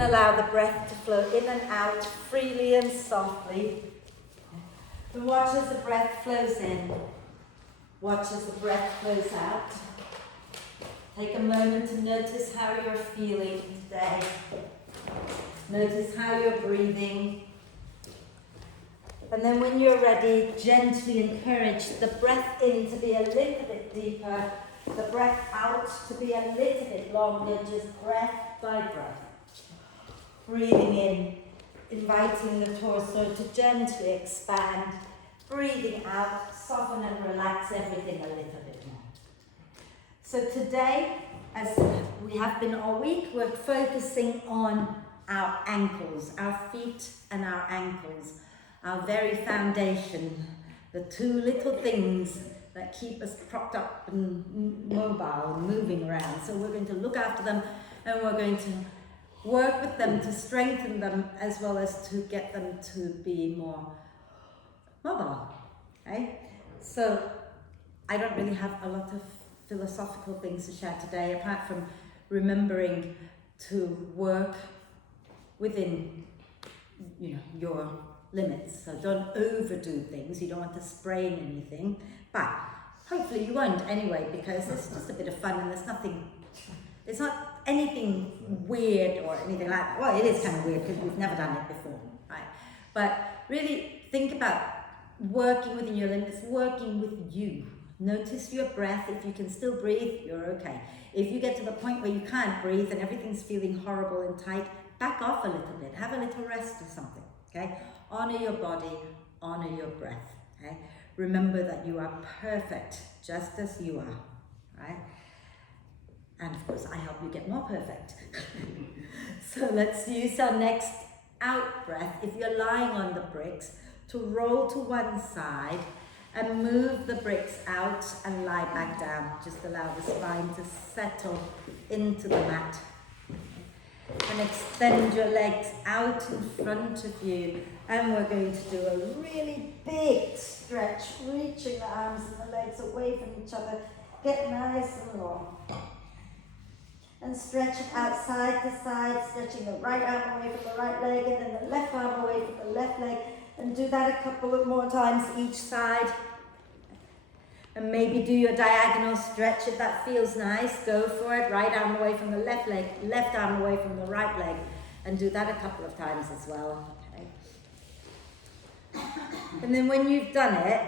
And allow the breath to flow in and out freely and softly. And watch as the breath flows in. Watch as the breath flows out. Take a moment to notice how you're feeling today. Notice how you're breathing. And then when you're ready, gently encourage the breath in to be a little bit deeper, the breath out to be a little bit longer, just breath by breath. Breathing in, inviting the torso to gently expand. Breathing out, soften and relax everything a little bit more. So today, as we have been all week, we're focusing on our ankles, our feet and our ankles, our very foundation, the two little things that keep us propped up and mobile and moving around. So we're going to look after them and we're going to work with them to strengthen them as well as to get them to be more mobile. Okay? So I don't really have a lot of philosophical things to share today apart from remembering to work within your limits. So don't overdo things. You don't want to sprain anything, but hopefully you won't anyway, because it's just a bit of fun and it's not anything weird or anything like that. Well, it is kind of weird because we've never done it before, right? But really think about working within your limits, working with you. Notice your breath. If you can still breathe, you're okay. If you get to the point where you can't breathe and everything's feeling horrible and tight, back off a little bit, have a little rest or something, okay? Honor your body, honor your breath, okay? Remember that you are perfect just as you are, right? And of course, I help you get more perfect. So let's use our next out breath. If you're lying on the bricks, to roll to one side and move the bricks out and lie back down. Just allow the spine to settle into the mat. And extend your legs out in front of you. And we're going to do a really big stretch, reaching the arms and the legs away from each other. Get nice and long. And stretch it out side to side, stretching the right arm away from the right leg and then the left arm away from the left leg. And do that a couple of more times each side. And maybe do your diagonal stretch if that feels nice. Go for it. Right arm away from the left leg, left arm away from the right leg. And do that a couple of times as well. Okay. And then when you've done it,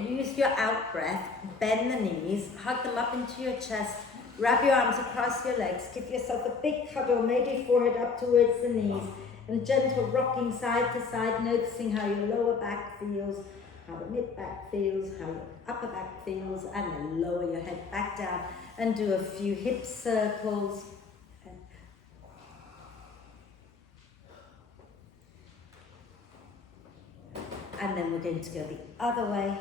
use your out breath, bend the knees, hug them up into your chest, wrap your arms across your legs, give yourself a big cuddle, maybe forehead up towards the knees, and gentle rocking side to side, noticing how your lower back feels, how the mid back feels, how your upper back feels, and then lower your head back down and do a few hip circles. And then we're going to go the other way.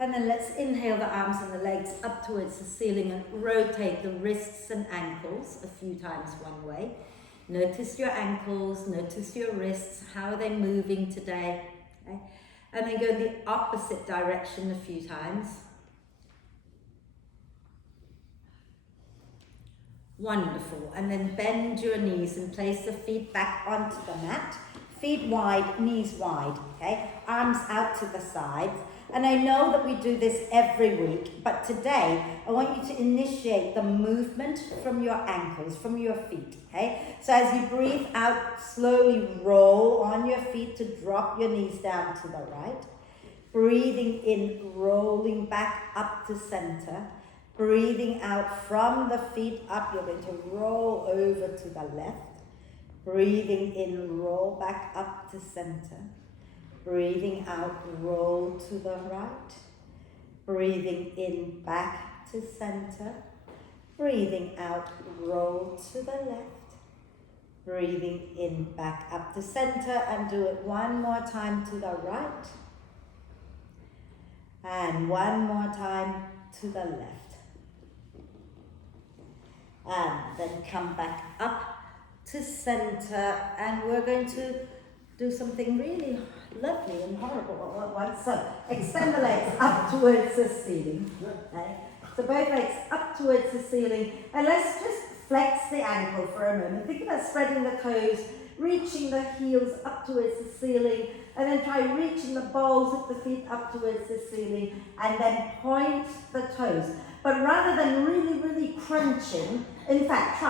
And then let's inhale the arms and the legs up towards the ceiling and rotate the wrists and ankles a few times one way. Notice your ankles, notice your wrists, how are they moving today? Okay? And then go the opposite direction a few times. Wonderful. And then bend your knees and place the feet back onto the mat. Feet wide, knees wide, okay? Arms out to the sides. And I know that we do this every week, but today I want you to initiate the movement from your ankles, from your feet, okay? So as you breathe out, slowly roll on your feet to drop your knees down to the right. Breathing in, rolling back up to center. Breathing out from the feet up, you're going to roll over to the left. Breathing in, roll back up to center. Breathing out, roll to the right. Breathing in, back to center. Breathing out, roll to the left. Breathing in, back up to center, and do it one more time to the right. And one more time to the left. And then come back up to center, and we're going to do something really lovely and horrible all at once. So extend the legs up towards the ceiling. Okay? So both legs up towards the ceiling. And let's just flex the ankle for a moment. Think about spreading the toes, reaching the heels up towards the ceiling, and then try reaching the balls of the feet up towards the ceiling, and then point the toes. But rather than really, really crunching, in fact,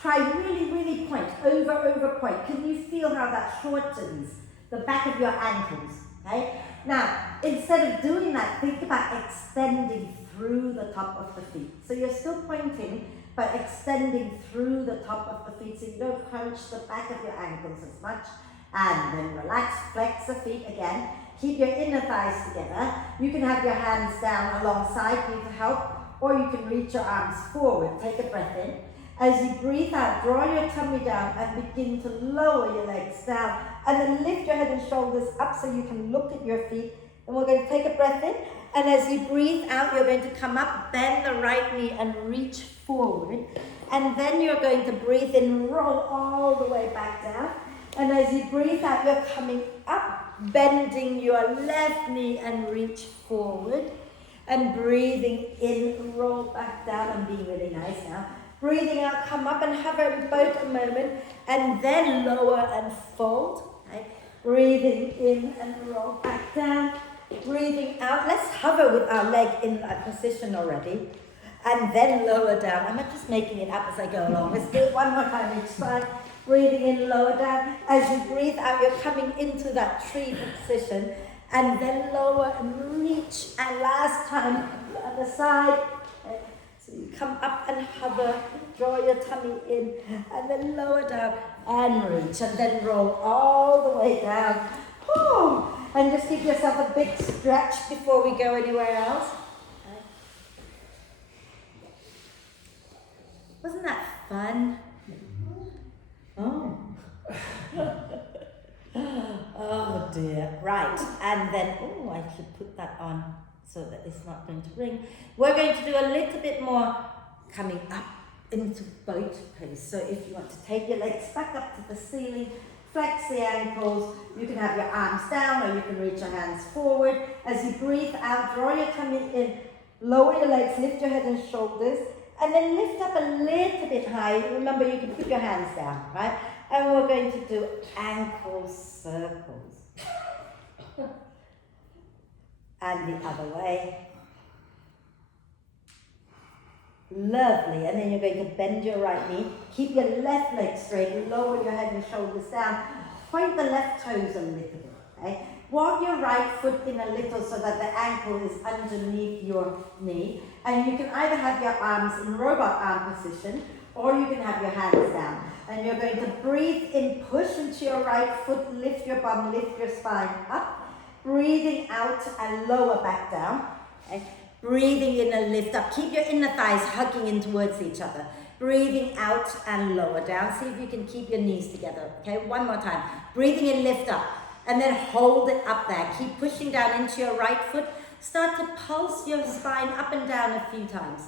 try really, really point, over point. Can you feel how that shortens the back of your ankles, okay? Now, instead of doing that, think about extending through the top of the feet. So you're still pointing, but extending through the top of the feet so you don't crunch the back of your ankles as much. And then relax, flex the feet again. Keep your inner thighs together. You can have your hands down alongside you to help, or you can reach your arms forward. Take a breath in. As you breathe out, draw your tummy down and begin to lower your legs down. And then lift your head and shoulders up so you can look at your feet. And we're going to take a breath in. And as you breathe out, you're going to come up, bend the right knee and reach forward. And then you're going to breathe in, roll all the way back down. And as you breathe out, you're coming up, bending your left knee and reach forward. And breathing in, roll back down. I'm being really nice now. Breathing out, come up and hover in boat a moment. And then lower and fold. Right? Breathing in and roll back down. Breathing out. Let's hover with our leg in that position already. And then lower down. I'm not just making it up as I go along. Let's do it one more time each side. Breathing in, lower down. As you breathe out, you're coming into that tree position. And then lower and reach. And last time, the other side. So you come up and hover. Draw your tummy in. And then lower down and reach. And then roll all the way down. Whew. And just give yourself a big stretch before we go anywhere else. Wasn't that fun? Oh. Oh dear. Right. And then, oh, I should put that on so that it's not going to ring. We're going to do a little bit more coming up into boat pose. So if you want to take your legs back up to the ceiling, flex the ankles, you can have your arms down or you can reach your hands forward. As you breathe out, draw your tummy in, lower your legs, lift your head and shoulders, and then lift up a little bit high. Remember, you can put your hands down, right? And we're going to do ankle circles. And the other way. Lovely. And then you're going to bend your right knee. Keep your left leg straight. Lower your head and shoulders down. Point the left toes a little bit. Okay? Walk your right foot in a little so that the ankle is underneath your knee. And you can either have your arms in robot arm position or you can have your hands down. And you're going to breathe in, push into your right foot, lift your bum, lift your spine up. Breathing out and lower back down. Okay? Breathing in and lift up. Keep your inner thighs hugging in towards each other. Breathing out and lower down. See if you can keep your knees together. Okay, one more time. Breathing in, lift up. And then hold it up there. Keep pushing down into your right foot. Start to pulse your spine up and down a few times.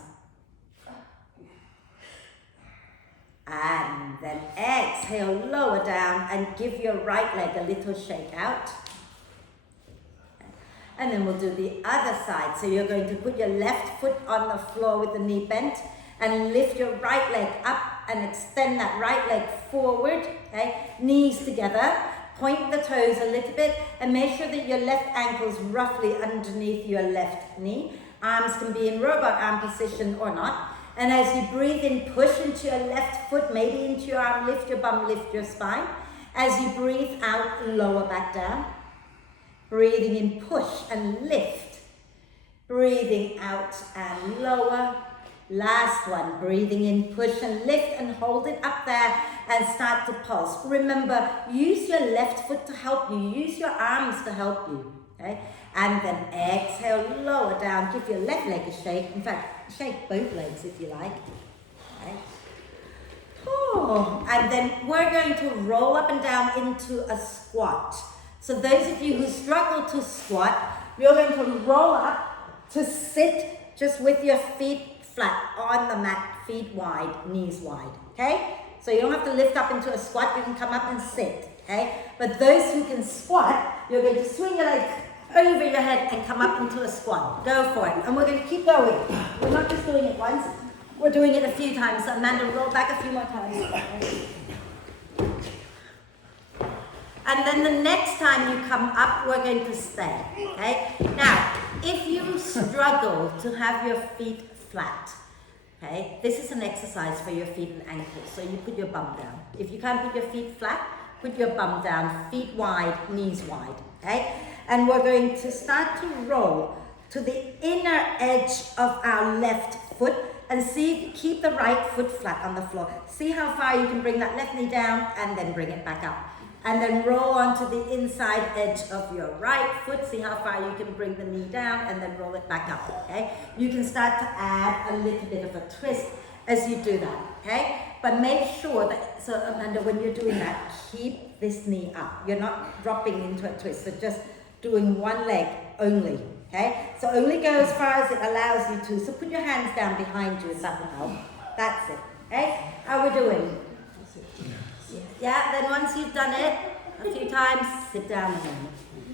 And then exhale, lower down and give your right leg a little shake out. And then we'll do the other side. So you're going to put your left foot on the floor with the knee bent and lift your right leg up and extend that right leg forward. Okay, knees together. Point the toes a little bit and make sure that your left ankle is roughly underneath your left knee. Arms can be in robot arm position or not. And as you breathe in, push into your left foot, maybe into your arm, lift your bum, lift your spine. As you breathe out, lower back down. Breathing in, push and lift. Breathing out and lower. Last one, breathing in, push and lift and hold it up there and start to pulse. Remember, use your left foot to help you. Use your arms to help you. Okay? And then exhale, lower down. Give your left leg a shake. In fact, shake both legs if you like. Okay? Oh, and then we're going to roll up and down into a squat. So those of you who struggle to squat, you're going to roll up to sit just with your feet flat on the mat, feet wide, knees wide, okay? So you don't have to lift up into a squat, you can come up and sit, okay? But those who can squat, you're going to swing your legs over your head and come up into a squat. Go for it. And we're going to keep going. We're not just doing it once, we're doing it a few times. So Amanda, roll back a few more times. And then the next time you come up, we're going to stay, okay? Now, if you struggle to have your feet flat, okay, this is an exercise for your feet and ankles. So you put your bum down. If you can't put your feet flat, put your bum down, feet wide, knees wide, okay? And we're going to start to roll to the inner edge of our left foot and see, keep the right foot flat on the floor. See how far you can bring that left knee down and then bring it back up. And then roll onto the inside edge of your right foot. See how far you can bring the knee down and then roll it back up, okay? You can start to add a little bit of a twist as you do that, okay? But make sure that, so Amanda, when you're doing that, keep this knee up. You're not dropping into a twist, so just doing one leg only, okay? So only go as far as it allows you to. So put your hands down behind you if that will help. That's it, okay? How are we doing? Yeah, then once you've done it a few times, sit down again.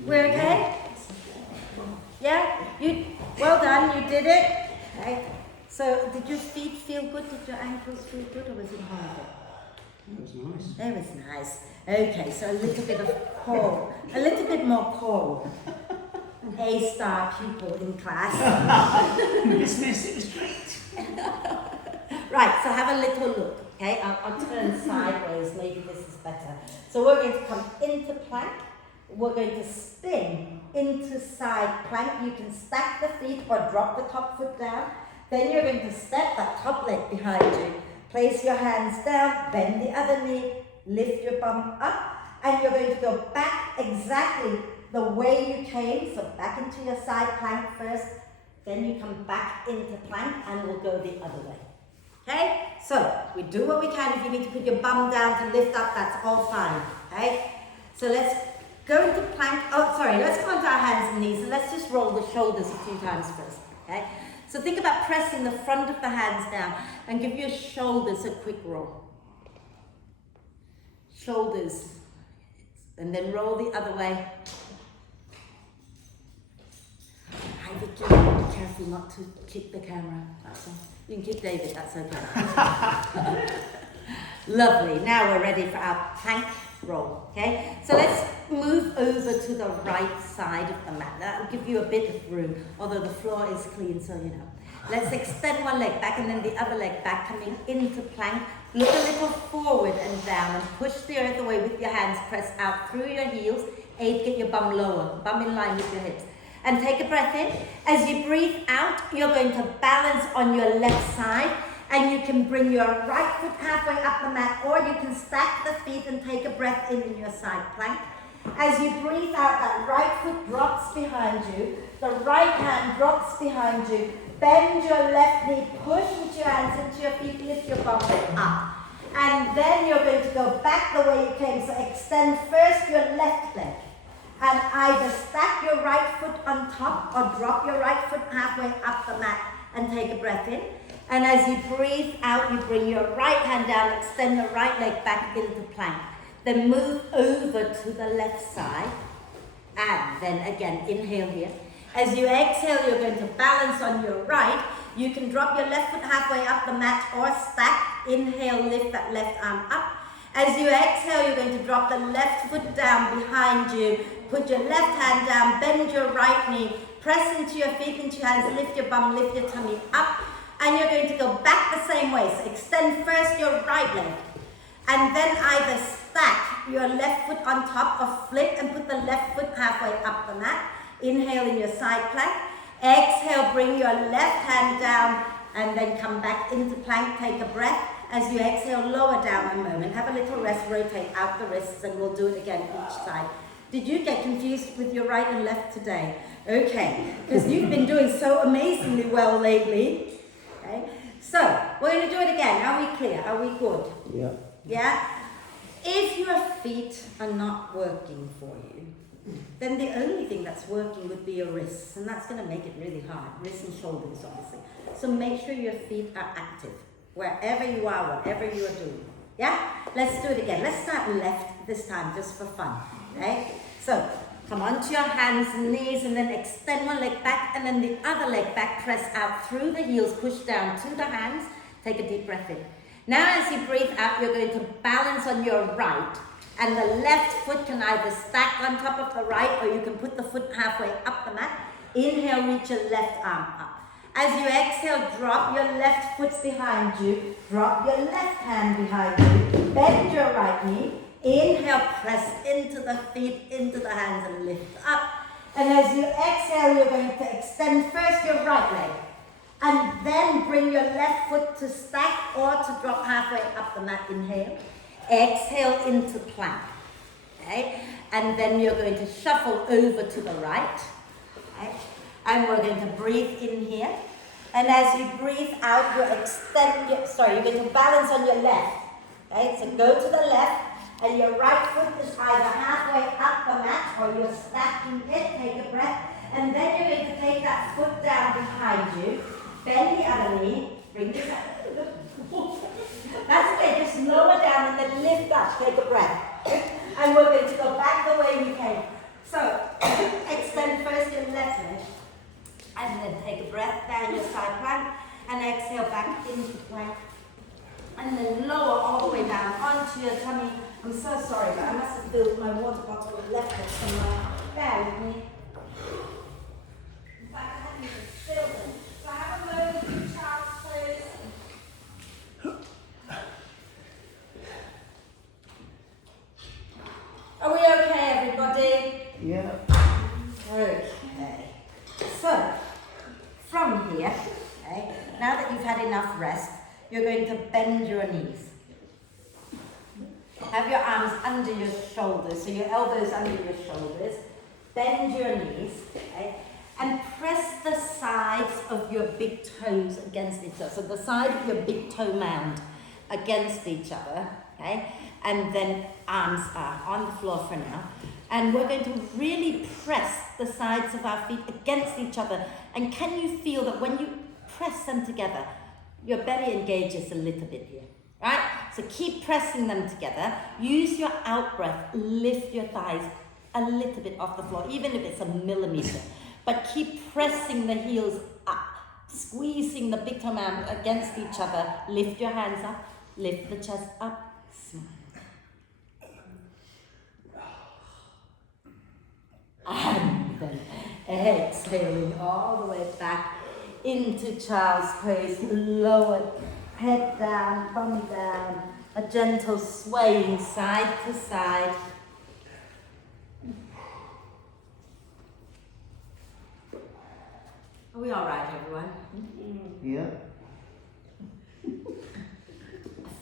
We're okay? Yeah? Well done, you did it. Okay. So did your feet feel good? Did your ankles feel good, or was it horrible? It was nice. It was nice. Okay, so a little bit of core, a little bit more core. A-star pupil in class. Miss, it was great. Right, so have a little look. Okay, I'll turn sideways, maybe this is better. So we're going to come into plank, we're going to spin into side plank. You can stack the feet or drop the top foot down. Then you're going to step that top leg behind you, place your hands down, bend the other knee, lift your bum up, and you're going to go back exactly the way you came. So back into your side plank first, then you come back into plank and we'll go the other way. Okay, so we do what we can. If you need to put your bum down to lift up, that's all fine. Okay, so let's go into plank. Let's go onto our hands and knees and let's just roll the shoulders a few times first. Okay, so think about pressing the front of the hands down and give your shoulders a quick roll. Shoulders, and then roll the other way. Be careful not to kick the camera. That's all. You can kick David, that's okay. Lovely. Now we're ready for our plank roll. Okay? So let's move over to the right side of the mat. That will give you a bit of room, although the floor is clean, so you know. Let's extend one leg back and then the other leg back, coming into plank. Look a little forward and down and push the earth away with your hands. Press out through your heels. Get your bum lower, bum in line with your hips. And take a breath in. As you breathe out, you're going to balance on your left side and you can bring your right foot halfway up the mat or you can stack the feet and take a breath in your side plank. As you breathe out, that right foot drops behind you, the right hand drops behind you, bend your left knee, push with your hands into your feet, lift your bum up. And then you're going to go back the way you came, so extend first your left leg. And either stack your right foot on top or drop your right foot halfway up the mat and take a breath in. And as you breathe out, you bring your right hand down, extend the right leg back into plank. Then move over to the left side. And then again, inhale here. As you exhale, you're going to balance on your right. You can drop your left foot halfway up the mat or stack. Inhale, lift that left arm up. As you exhale, you're going to drop the left foot down behind you. Put your left hand down, bend your right knee, press into your feet, into your hands, lift your bum, lift your tummy up. And you're going to go back the same way. So extend first your right leg. And then either stack your left foot on top or flip and put the left foot halfway up the mat. Inhale in your side plank. Exhale, bring your left hand down and then come back into plank. Take a breath. As you exhale, lower down a moment. Have a little rest, rotate out the wrists and we'll do it again each side. Did you get confused with your right and left today? Okay, because you've been doing so amazingly well lately. Okay, so we're going to do it again. Are we clear? Are we good? Yeah. Yeah? If your feet are not working for you, then the only thing that's working would be your wrists, and that's going to make it really hard. Wrists and shoulders, obviously. So make sure your feet are active, wherever you are, whatever you are doing. Yeah? Let's do it again. Let's start left this time, just for fun. Okay? So, Come onto your hands and knees and then extend one leg back and then the other leg back. Press out through the heels, push down to the hands. Take a deep breath in. Now as you breathe out, you're going to balance on your right and the left foot can either stack on top of the right or you can put the foot halfway up the mat. Inhale, reach your left arm up. As you exhale, drop your left foot behind you. Drop your left hand behind you. Bend your right knee. Inhale, press into the feet, into the hands and lift up. And as you exhale, you're going to extend first your right leg. And then bring your left foot to stack or to drop halfway up the mat. Inhale. Exhale into plank. Okay? And then you're going to shuffle over to the right. Okay? And we're going to breathe in here. And as you breathe out, you extend your, you're going to balance on your left. Okay? So go to the left. And your right foot is either halfway up the mat or you're stacking it. Take a breath. And then you're going to take that foot down behind you. Bend the other knee. Bring this up. That's okay. Just lower down and then lift up. Take a breath. And we're going to go back the way we came. So extend first your left leg. And then take a breath down your side plank. And exhale back into plank. And then lower all the way down onto your tummy. I'm so sorry, but I must have filled my water bottle and left it somewhere. Bear with me. In fact, I hadn't even filled it. So have a moment in child's pose. Are we okay, everybody? Yeah. Okay. So, from here, okay, now that you've had enough rest, you're going to bend your knees. Have your arms under your shoulders, so your elbows under your shoulders. Bend your knees, okay? And press the sides of your big toes against each other. So the side of your big toe mound against each other, okay? And then arms are on the floor for now. And we're going to really press the sides of our feet against each other. And can you feel that when you press them together, your belly engages a little bit here? Right? So keep pressing them together. Use your out breath. Lift your thighs a little bit off the floor, even if it's a millimeter. But keep pressing the heels up, squeezing the big toe mound against each other. Lift your hands up. Lift the chest up. Smile. And then exhaling all the way back into child's pose. Lower head down, bum down, a gentle swaying side to side. Are we all right, everyone? Yeah.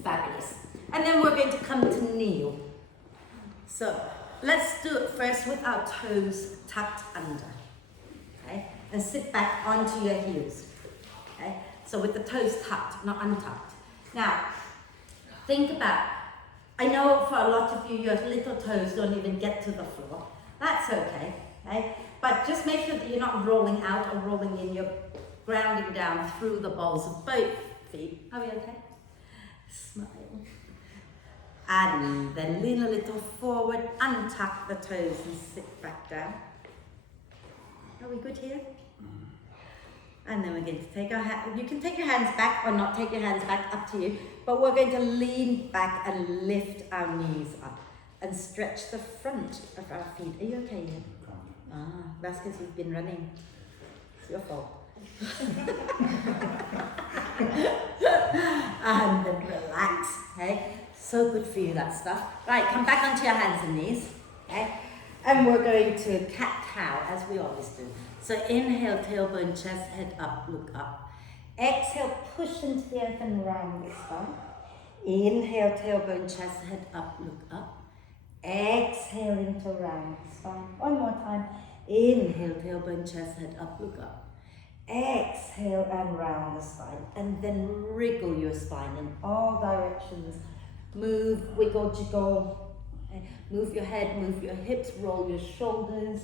Fabulous. And then we're going to come to kneel. So let's do it first with our toes tucked under. Okay? And sit back onto your heels. Okay? So with the toes tucked, not untucked. Now, think about, I know for a lot of you, your little toes don't even get to the floor. That's okay, okay? But just make sure that you're not rolling out or rolling in. You're grounding down through the balls of both feet. Are we okay? Smile. And then lean a little forward, untuck the toes and sit back down. Are we good here? And then we're going to take our hands, you can take your hands back or not take your hands back, up to you. But we're going to lean back and lift our knees up and stretch the front of our feet. Are you okay here? That's because you've been running. It's your fault. And then relax, okay? So good for you, that stuff. Right, come back onto your hands and knees, okay? And we're going to cat-cow, as we always do. So inhale, tailbone, chest, head up, look up. Exhale, push into the earth and round the spine. Inhale, tailbone, chest, head up, look up. Exhale into round the spine. One more time. Inhale, tailbone, chest, head up, look up. Exhale and round the spine. And then wriggle your spine in all directions. Move, wiggle, jiggle. Okay. Move your head, move your hips, roll your shoulders.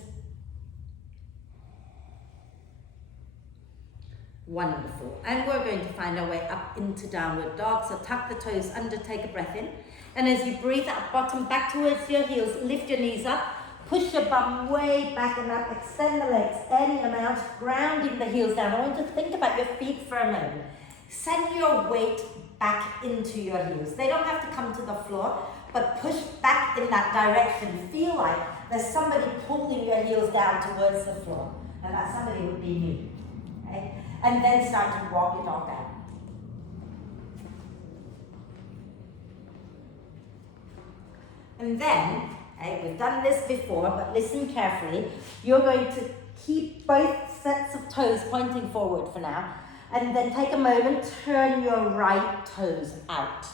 Wonderful. And we're going to find our way up into downward dog. So tuck the toes under, take a breath in. And as you breathe out, bottom back towards your heels, lift your knees up, Push your bum way back and up, extend the legs any amount, grounding the heels down. I want you to think about your feet for a moment. Send your weight back into your heels. They don't have to come to the floor, but push back in that direction. Feel like there's somebody pulling your heels down towards the floor. And that somebody would be me. Okay? And then start to walk your dog down. And then, okay, we've done this before, but listen carefully. You're going to keep both sets of toes pointing forward for now. And then take a moment, turn your right toes out.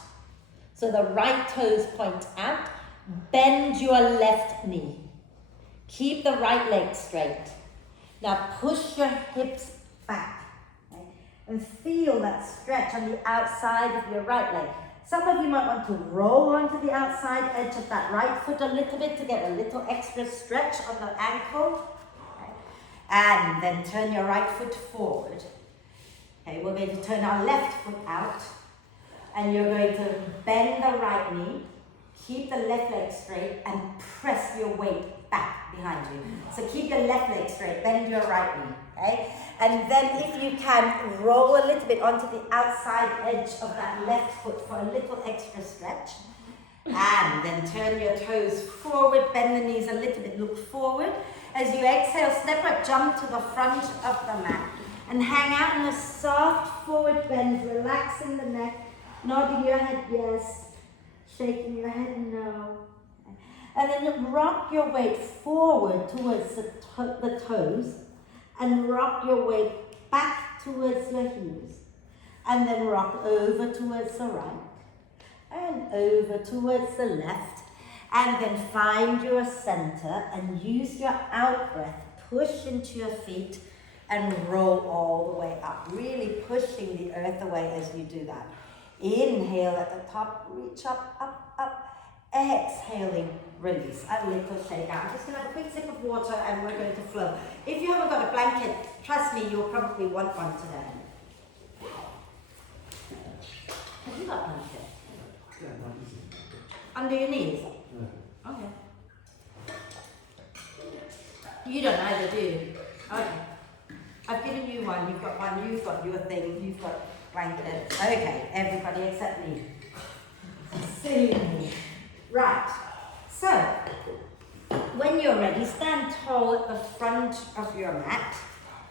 So the right toes point out. Bend your left knee. Keep the right leg straight. Now push your hips back, okay? And feel that stretch on the outside of your right leg. Some of you might want to roll onto the outside edge of that right foot a little bit to get a little extra stretch on the ankle. Okay? And then turn your right foot forward. Okay, we're going to turn our left foot out. And you're going to bend the right knee, keep the left leg straight, and press your weight back behind you. So keep your left leg straight, bend your right knee, okay? And then if you can, roll a little bit onto the outside edge of that left foot for a little extra stretch. And then turn your toes forward, bend the knees a little bit, look forward. As you exhale, step up, jump to the front of the mat. And hang out in a soft forward bend, relaxing the neck, nodding your head yes, shaking your head no. And then rock your weight forward towards the toes and rock your weight back towards your heels. And then rock over towards the right and over towards the left. And then find your center and use your out breath. Push into your feet and roll all the way up. Really pushing the earth away as you do that. Inhale at the top, reach up, up, up. Exhaling, release. A little shake out. I'm just going to have a quick sip of water and we're going to flow. If you haven't got a blanket, trust me, you'll probably want one today. Have you got a blanket? Under your knees? Okay. You don't either, do you? Okay. I've given you one, you've got one, you've got your thing, you've got blanket. Okay, everybody except me. Silly me. Right, so when you're ready, stand tall at the front of your mat.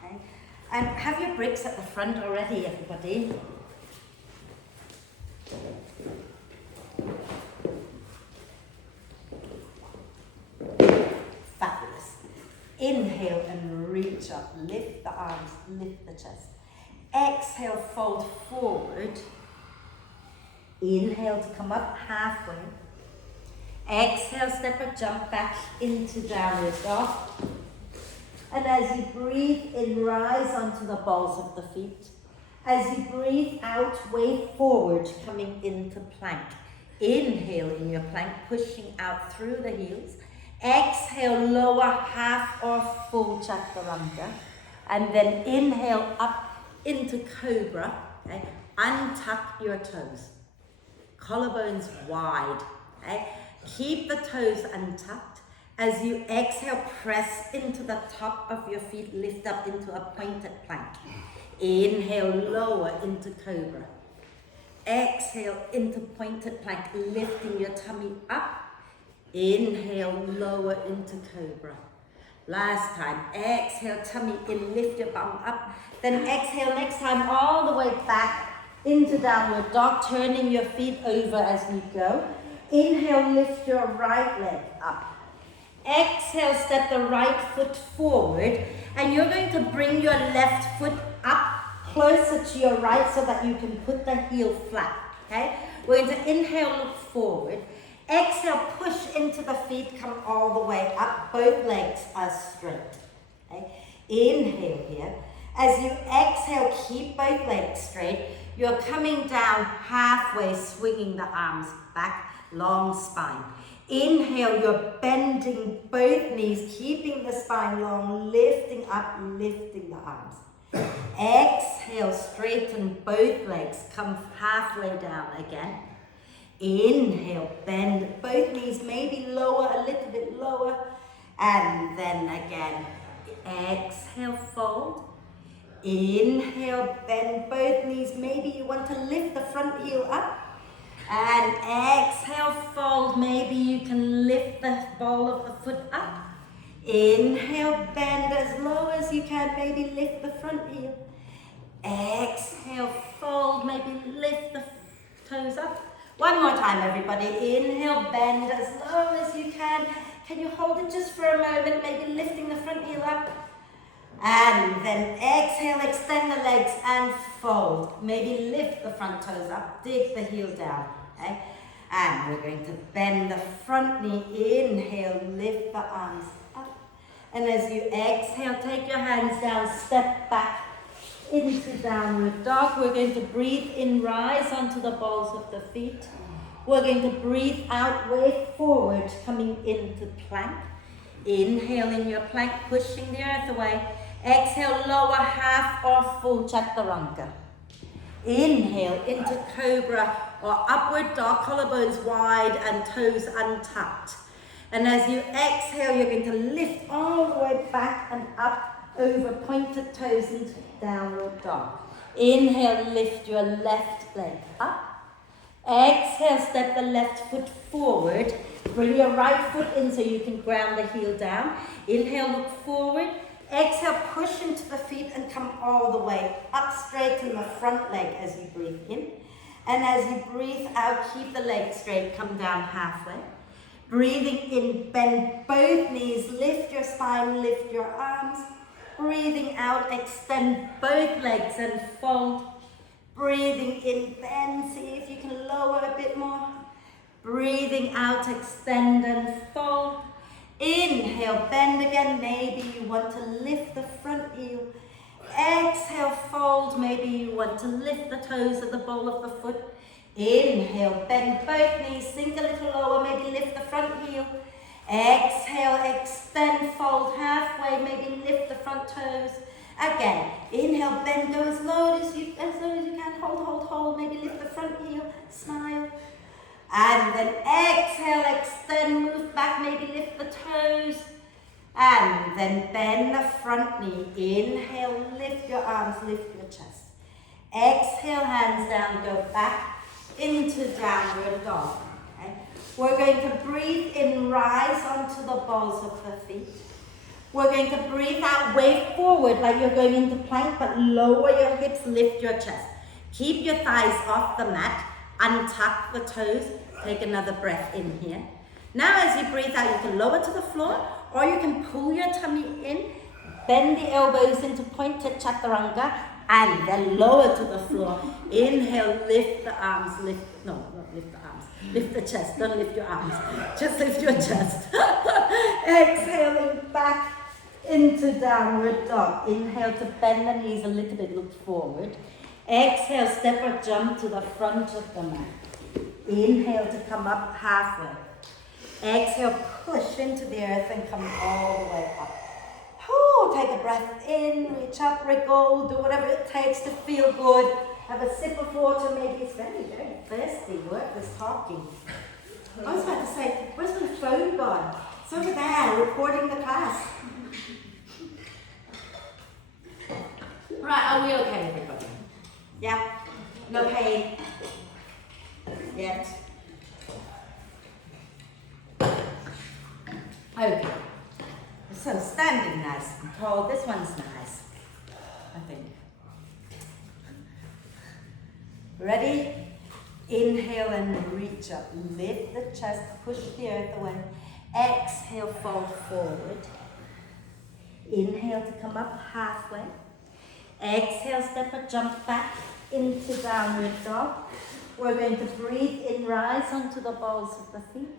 Okay? And have your bricks at the front already, everybody. Fabulous. Inhale and reach up, lift the arms, lift the chest. Exhale, fold forward. Inhale to come up halfway. Exhale, step or jump back into downward dog. And as you breathe in, rise onto the balls of the feet. As you breathe out, wave forward, coming into plank. Inhale in your plank, pushing out through the heels. Exhale, lower half or full chaturanga. And then inhale up into cobra. Okay? Untuck your toes. Collarbones wide. Okay? Keep the toes untucked. As you exhale, press into the top of your feet, lift up into a pointed plank. Inhale, lower into cobra. Exhale into pointed plank, lifting your tummy up. Inhale, lower into cobra. Last time, exhale, tummy in, lift your bum up. Then exhale next time all the way back into downward dog, turning your feet over as you go. Inhale, lift your right leg up. Exhale, step the right foot forward, and you're going to bring your left foot up closer to your right so that you can put the heel flat, okay? We're going to inhale, look forward. Exhale, push into the feet, come all the way up. Both legs are straight, okay? Inhale here. As you exhale, keep both legs straight. You're coming down halfway, swinging the arms back, long spine. Inhale, you're bending both knees, keeping the spine long, lifting up, lifting the arms. Exhale, straighten both legs, come halfway down again. Inhale, bend both knees, maybe lower, a little bit lower. And then again, exhale, fold. Inhale, bend both knees. Maybe you want to lift the front heel up. And exhale, fold. Maybe you can lift the ball of the foot up. Inhale, bend as low as you can. Maybe lift the front heel. Exhale, fold. Maybe lift the toes up. One more time, everybody. Inhale, bend as low as you can. Can you hold it just for a moment? Maybe lifting the front heel up. And then exhale, extend the legs and fold. Maybe lift the front toes up, dig the heel down. Okay? And we're going to bend the front knee. Inhale, lift the arms up. And as you exhale, take your hands down, step back into downward dog. We're going to breathe in, rise onto the balls of the feet. We're going to breathe out, way forward, coming into plank. Inhale in your plank, pushing the earth away. Exhale, lower half or full chaturanga. Inhale into cobra or upward dog, collarbones wide and toes untucked. And as you exhale, you're going to lift all the way back and up over pointed toes into downward dog. Inhale, lift your left leg up. Exhale, step the left foot forward. Bring your right foot in so you can ground the heel down. Inhale, look forward. Exhale, push into the feet and come all the way up, straighten the front leg as you breathe in. And as you breathe out, keep the leg straight, come down halfway. Breathing in, bend both knees, lift your spine, lift your arms. Breathing out, extend both legs and fold. Breathing in, bend, see if you can lower a bit more. Breathing out, extend and fold. Inhale, bend again. Maybe you want to lift the front heel. Exhale, fold. Maybe you want to lift the toes at the ball of the foot. Inhale, bend both knees, sink a little lower, maybe lift the front heel. Exhale, extend, fold halfway, maybe lift the front toes. Again, inhale, bend, go as low as you can, hold, maybe lift the front heel, smile. And then exhale, extend, move back, maybe lift the toes. And then bend the front knee. Inhale, lift your arms, lift your chest. Exhale, hands down, go back into downward dog. Okay? We're going to breathe in, rise onto the balls of the feet. We're going to breathe out, wave forward like you're going into plank, but lower your hips, lift your chest. Keep your thighs off the mat, untuck the toes, take another breath in here. Now as you breathe out, you can lower to the floor, or you can pull your tummy in, bend the elbows into pointed chaturanga, and then lower to the floor. Inhale, lift the arms, lift the chest, don't lift your arms, just lift your chest. Exhaling back into downward dog. Inhale to bend the knees a little bit, look forward. Exhale, step or jump to the front of the mat. Inhale to come up halfway. Exhale, push into the earth and come all the way up. Take a breath in, reach up, wriggle, do whatever it takes to feel good. Have a sip of water, maybe it's very, very thirsty, worthless talking. I was about to say, where's my phone gone? It's over there, recording the class. Right, are we okay, everybody? Yeah? No pain? Yet? Okay. So standing nice and tall. This one's nice, I think. Ready? Inhale and reach up. Lift the chest, push the earth away. Exhale, fold forward. Inhale to come up halfway. Exhale, step or jump back into downward dog. We're going to breathe in, rise onto the balls of the feet.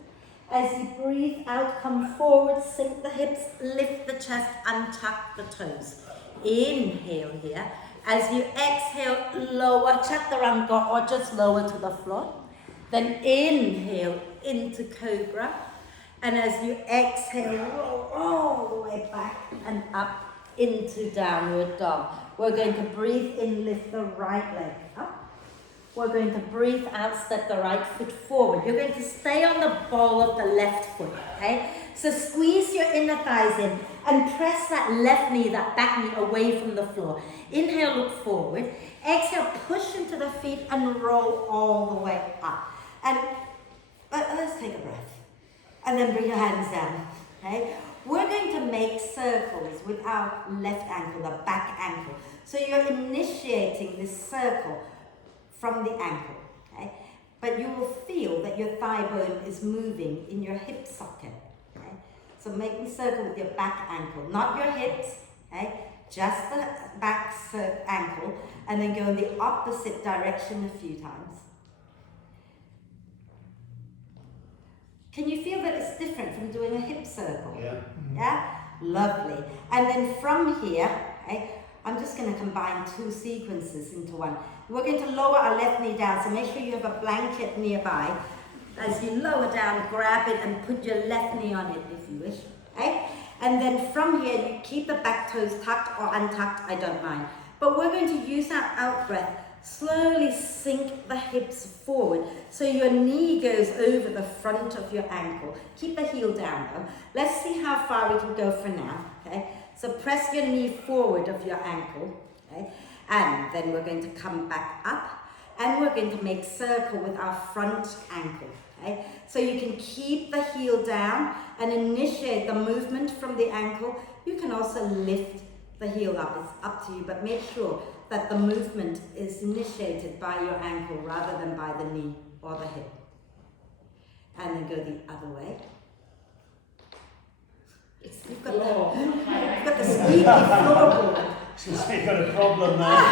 As you breathe out, come forward, sink the hips, lift the chest, untuck the toes. Inhale here. As you exhale, lower chaturanga or just lower to the floor. Then inhale into cobra. And as you exhale, roll all the way back and up into downward dog. We're going to breathe in, lift the right leg up. We're going to breathe out, step the right foot forward. You're going to stay on the ball of the left foot, okay? So squeeze your inner thighs in and press that left knee, that back knee away from the floor. Inhale, look forward. Exhale, push into the feet and roll all the way up. And let's take a breath. And then bring your hands down, okay? We're going to make circles with our left ankle, the back ankle. So you're initiating this circle from the ankle, okay? But you will feel that your thigh bone is moving in your hip socket, okay? So make the circle with your back ankle, not your hips, okay? Just the back ankle, and then go in the opposite direction a few times. Can you feel that it's different from doing a hip circle? Yeah. Yeah? Lovely. And then from here, okay, I'm just going to combine two sequences into one. We're going to lower our left knee down, so make sure you have a blanket nearby. As you lower down, grab it and put your left knee on it if you wish. Okay? And then from here, you keep the back toes tucked or untucked, I don't mind. But we're going to use our out breath. Slowly sink the hips forward so your knee goes over the front of your ankle. Keep the heel down though. Let's see how far we can go for now. Okay? So press your knee forward of your ankle. Okay? And then we're going to come back up and we're going to make circle with our front ankle. Okay? So you can keep the heel down and initiate the movement from the ankle. You can also lift the heel up, it's up to you, but make sure that the movement is initiated by your ankle rather than by the knee or the hip. And then go the other way. You've got the squeaky floorboard. She's got a problem there.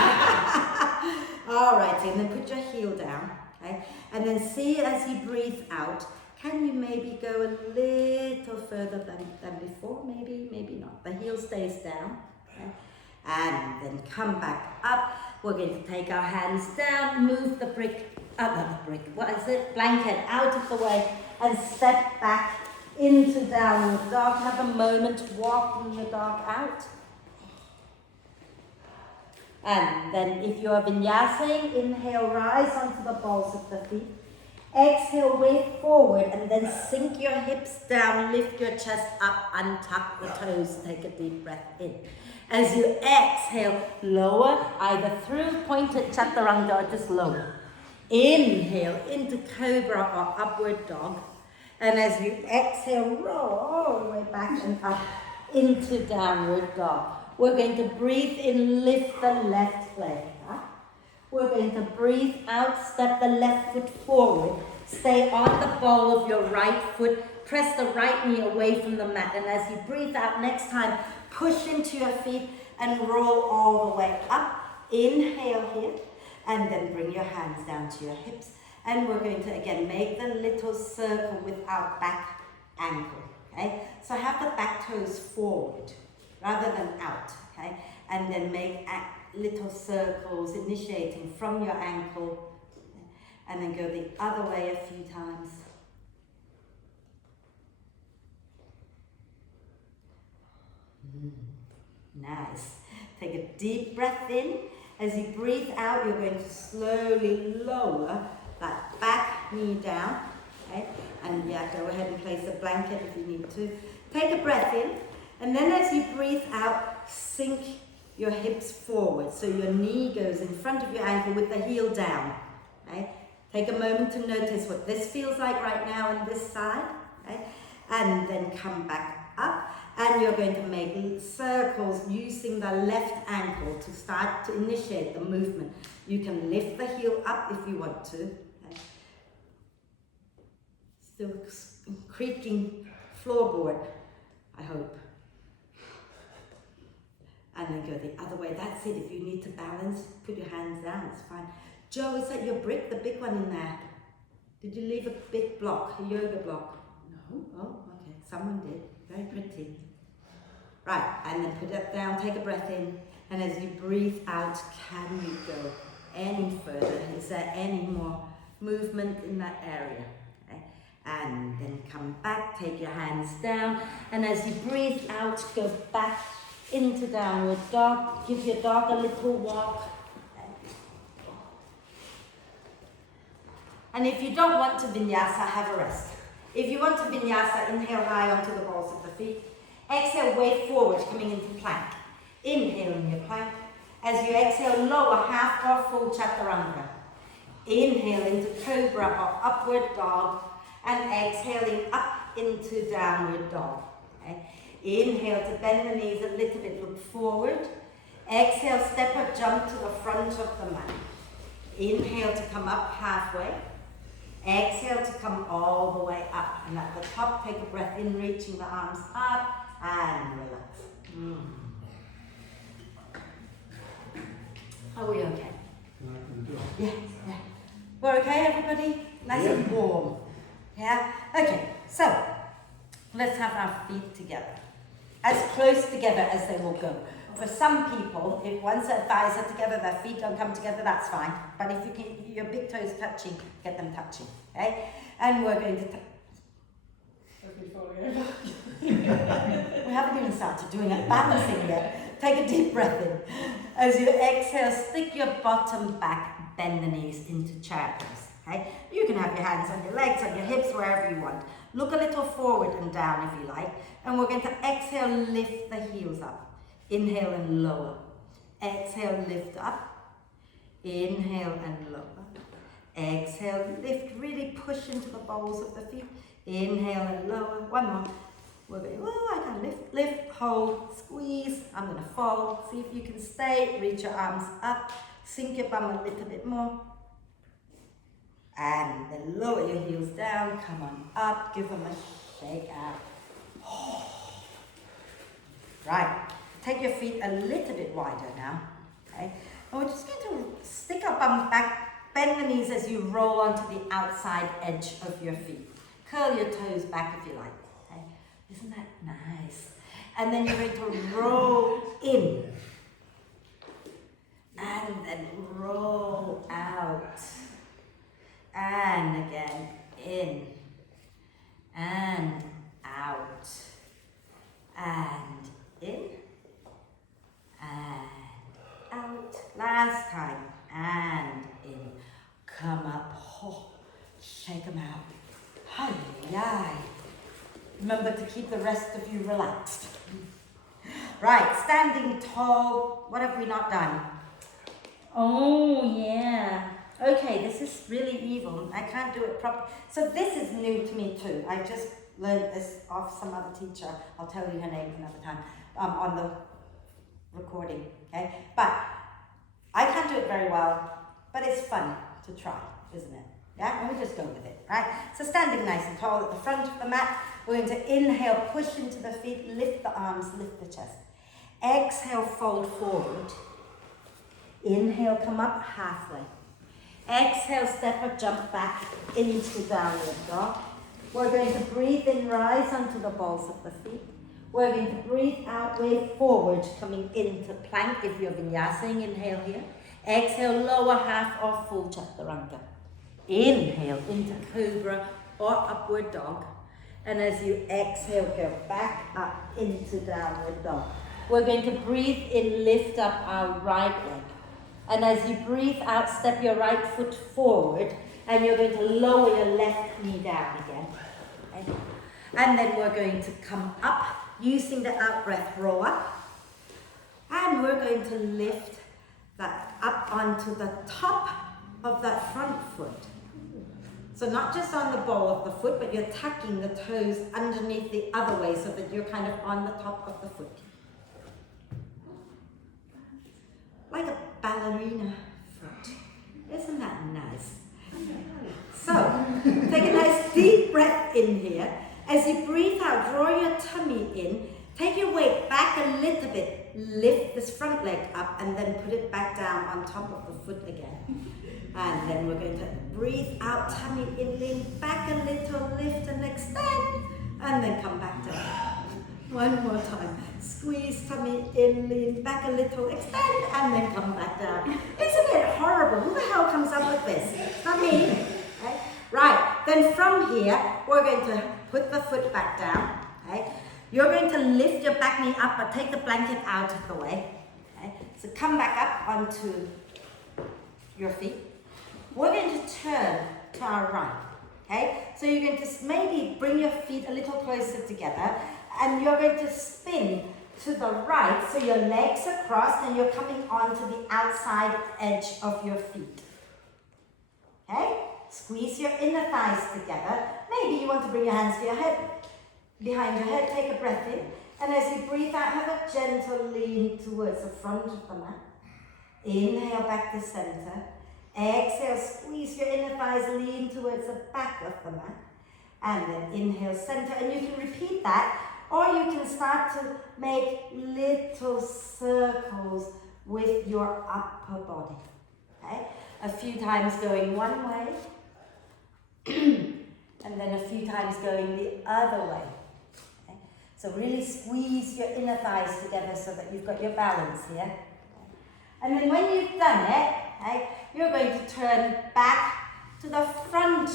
Alrighty, and then put your heel down, okay? And then see as you breathe out, can you maybe go a little further than before? Maybe not. The heel stays down. Okay? And then come back up. We're going to take our hands down, move the blanket out of the way and step back into downward dog. Have a moment walking your dog out. And then if you're vinyasing, inhale, rise onto the balls of the feet. Exhale, wave forward and then sink your hips down, lift your chest up, untuck the toes, take a deep breath in. As you exhale, lower either through pointed chaturanga or just lower. Inhale into cobra or upward dog. And as you exhale, roll all the way back and up into downward dog. We're going to breathe in, lift the left leg up. We're going to breathe out, step the left foot forward. Stay on the ball of your right foot. Press the right knee away from the mat. And as you breathe out next time, push into your feet and roll all the way up. Inhale here. And then bring your hands down to your hips. And we're going to, again, make the little circle with our back ankle. Okay? So have the back toes forward rather than out. Okay? And then make little circles initiating from your ankle. And then go the other way a few times. Nice. Take a deep breath in. As you breathe out, you're going to slowly lower that back knee down. Okay? And yeah, go ahead and place a blanket if you need to. Take a breath in. And then as you breathe out, sink your hips forward. So your knee goes in front of your ankle with the heel down. Okay? Take a moment to notice what this feels like right now on this side. Okay? And then come back up. And you're going to make circles using the left ankle to start to initiate the movement. You can lift the heel up if you want to. Okay? Still creaking floorboard, I hope. And then go the other way. That's it. If you need to balance, put your hands down. It's fine. Joe, is that your brick, the big one in there? Did you leave a big block, a yoga block? No. Oh, okay. Someone did. Very pretty. Right, and then put it down, take a breath in, and as you breathe out, can you go any further? Is there any more movement in that area? Okay. And then come back, take your hands down, and as you breathe out, go back into downward dog. Give your dog a little walk. And if you don't want to vinyasa, have a rest. If you want to vinyasa, inhale high onto the balls of the feet. Exhale, wave forward, coming into plank. Inhale in your plank. As you exhale, lower half or full chaturanga. Inhale into cobra or upward dog. And exhaling up into downward dog. Okay? Inhale to bend the knees a little bit, look forward. Exhale, step or jump to the front of the mat. Inhale to come up halfway. Exhale to come all the way up. And at the top, take a breath in, reaching the arms up and relax. Are we okay? Yeah, yeah. We're okay, everybody? Nice and warm. Yeah? Okay, so let's have our feet together. As close together as they will go. For some people, if once their thighs are together, their feet don't come together, that's fine. But if you can, your big toes touching, get them touching. Okay? And we're going to we haven't even started doing it, balancing yet. Take a deep breath in. As you exhale, stick your bottom back, bend the knees into chair pose. Okay? You can have your hands on your legs, on your hips, wherever you want. Look a little forward and down if you like. And we're going to exhale, lift the heels up. Inhale and lower. Exhale, lift up. Inhale and lower. Exhale, lift, really push into the balls of the feet. Inhale and lower. One more. We're going, oh, I can lift, hold, squeeze. I'm going to fall. See if you can stay. Reach your arms up. Sink your bum a little bit more. And then lower your heels down. Come on up. Give them a shake out. Right. Take your feet a little bit wider now. Okay. And we're just going to stick our bums back. Bend the knees as you roll onto the outside edge of your feet. Curl your toes back if you like. Okay. Isn't that nice? And then you're going to roll in. And then roll out. And again, in. And out. And in. And out. Last time. And in. Come up. Oh, shake them out. Hi-yi. Remember to keep the rest of you relaxed. Right, standing tall. What have we not done? Oh, yeah. Okay, this is really evil. I can't do it properly. So this is new to me too. I just learned this off some other teacher. I'll tell you her name another time on the recording. Okay, but I can't do it very well, but it's fun to try, isn't it? Yeah, and we just go with it, right? So standing nice and tall at the front of the mat, we're going to inhale, push into the feet, lift the arms, lift the chest. Exhale, fold forward. Inhale, come up halfway. Exhale, step or jump back into downward dog. We're going to breathe in, rise onto the balls of the feet. We're going to breathe out, wave forward, coming into plank if you're vinyasing. Inhale here. Exhale, lower half or full chaturanga. Inhale into cobra or upward dog. And as you exhale, go back up into downward dog. We're going to breathe in, lift up our right leg. And as you breathe out, step your right foot forward, and you're going to lower your left knee down again. Okay? And then we're going to come up, using the out breath, roll up. And we're going to lift that up onto the top of that front foot. So not just on the ball of the foot, but you're tucking the toes underneath the other way so that you're kind of on the top of the foot. Like a ballerina foot. Isn't that nice? So, take a nice deep breath in here. As you breathe out, draw your tummy in. Take your weight back a little bit. Lift this front leg up and then put it back down on top of the foot again. And then we're going to breathe out, tummy in, lean back a little, lift and extend. And then come back down. One more time. Squeeze, tummy in, lean back a little, extend, and then come back down. Isn't it horrible? Who the hell comes up with this? Not me. Okay? Right, then from here, we're going to put the foot back down. Okay? You're going to lift your back knee up, but take the blanket out of the way. Okay? So come back up onto your feet. We're going to turn to our right. Okay, so you're going to maybe bring your feet a little closer together and you're going to spin to the right, so your legs are crossed and you're coming onto the outside edge of your feet. Okay, squeeze your inner thighs together. Maybe you want to bring your hands to your head, behind your head, take a breath in, and as you breathe out, have a gentle lean towards the front of the mat. Inhale back to center. Exhale, squeeze your inner thighs, lean towards the back of the mat. And then inhale, center. And you can repeat that, or you can start to make little circles with your upper body. Okay? A few times going one way, and then a few times going the other way. Okay? So really squeeze your inner thighs together so that you've got your balance here. And then when you've done it, okay, you're going to turn back to the front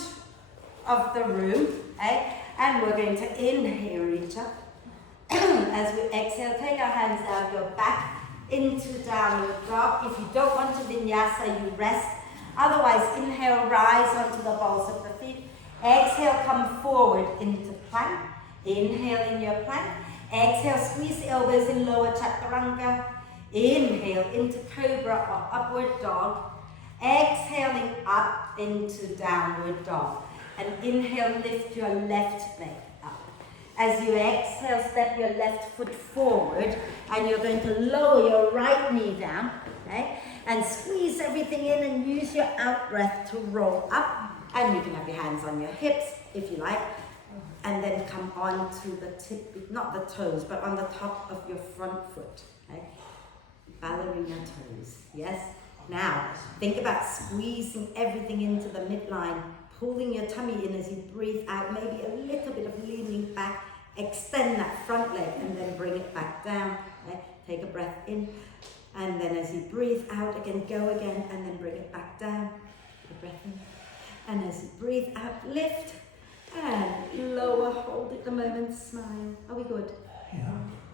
of the room, okay, and we're going to inhale, reach up. As we exhale, take our hands down, go back into downward dog. If you don't want to vinyasa, you rest. Otherwise, inhale, rise onto the balls of the feet. Exhale, come forward into plank. Inhale in your plank. Exhale, squeeze the elbows in lower chaturanga. Inhale into cobra or upward dog. Exhaling up into downward dog. And inhale, lift your left leg up. As you exhale, step your left foot forward and you're going to lower your right knee down, okay? And squeeze everything in and use your out breath to roll up. And you can have your hands on your hips if you like. And then come on to the tip, not the toes, but on the top of your front foot, okay? Ballerina toes, yes? Now, think about squeezing everything into the midline, pulling your tummy in as you breathe out, maybe a little bit of leaning back, extend that front leg and then bring it back down. Okay? Take a breath in, and then as you breathe out again, go again, and then bring it back down. Take a breath in, and as you breathe out, lift, and lower, hold it a moment, smile. Are we good? Yeah.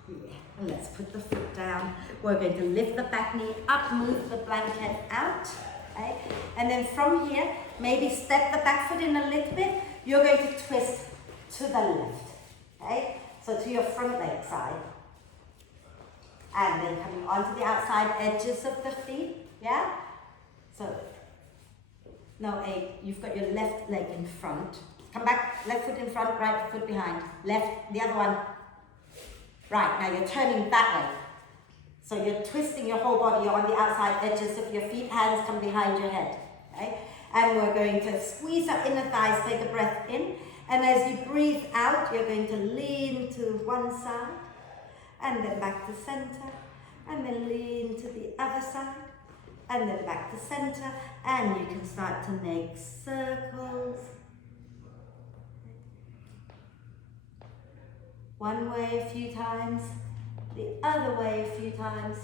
Yeah, and let's put the foot down. We're going to lift the back knee up, move the blanket out, okay? And then from here, maybe step the back foot in a little bit. You're going to twist to the left, okay? So to your front leg side. And then coming onto the outside edges of the feet, yeah? So, no, you've got your left leg in front. Come back, left foot in front, right foot behind. Left, the other one. Right, now you're turning that way. So you're twisting your whole body on the outside edges of your feet, hands come behind your head. Okay? And we're going to squeeze up inner thighs, take a breath in. And as you breathe out, you're going to lean to one side, and then back to center, and then lean to the other side, and then back to center, and you can start to make circles. One way a few times, the other way a few times.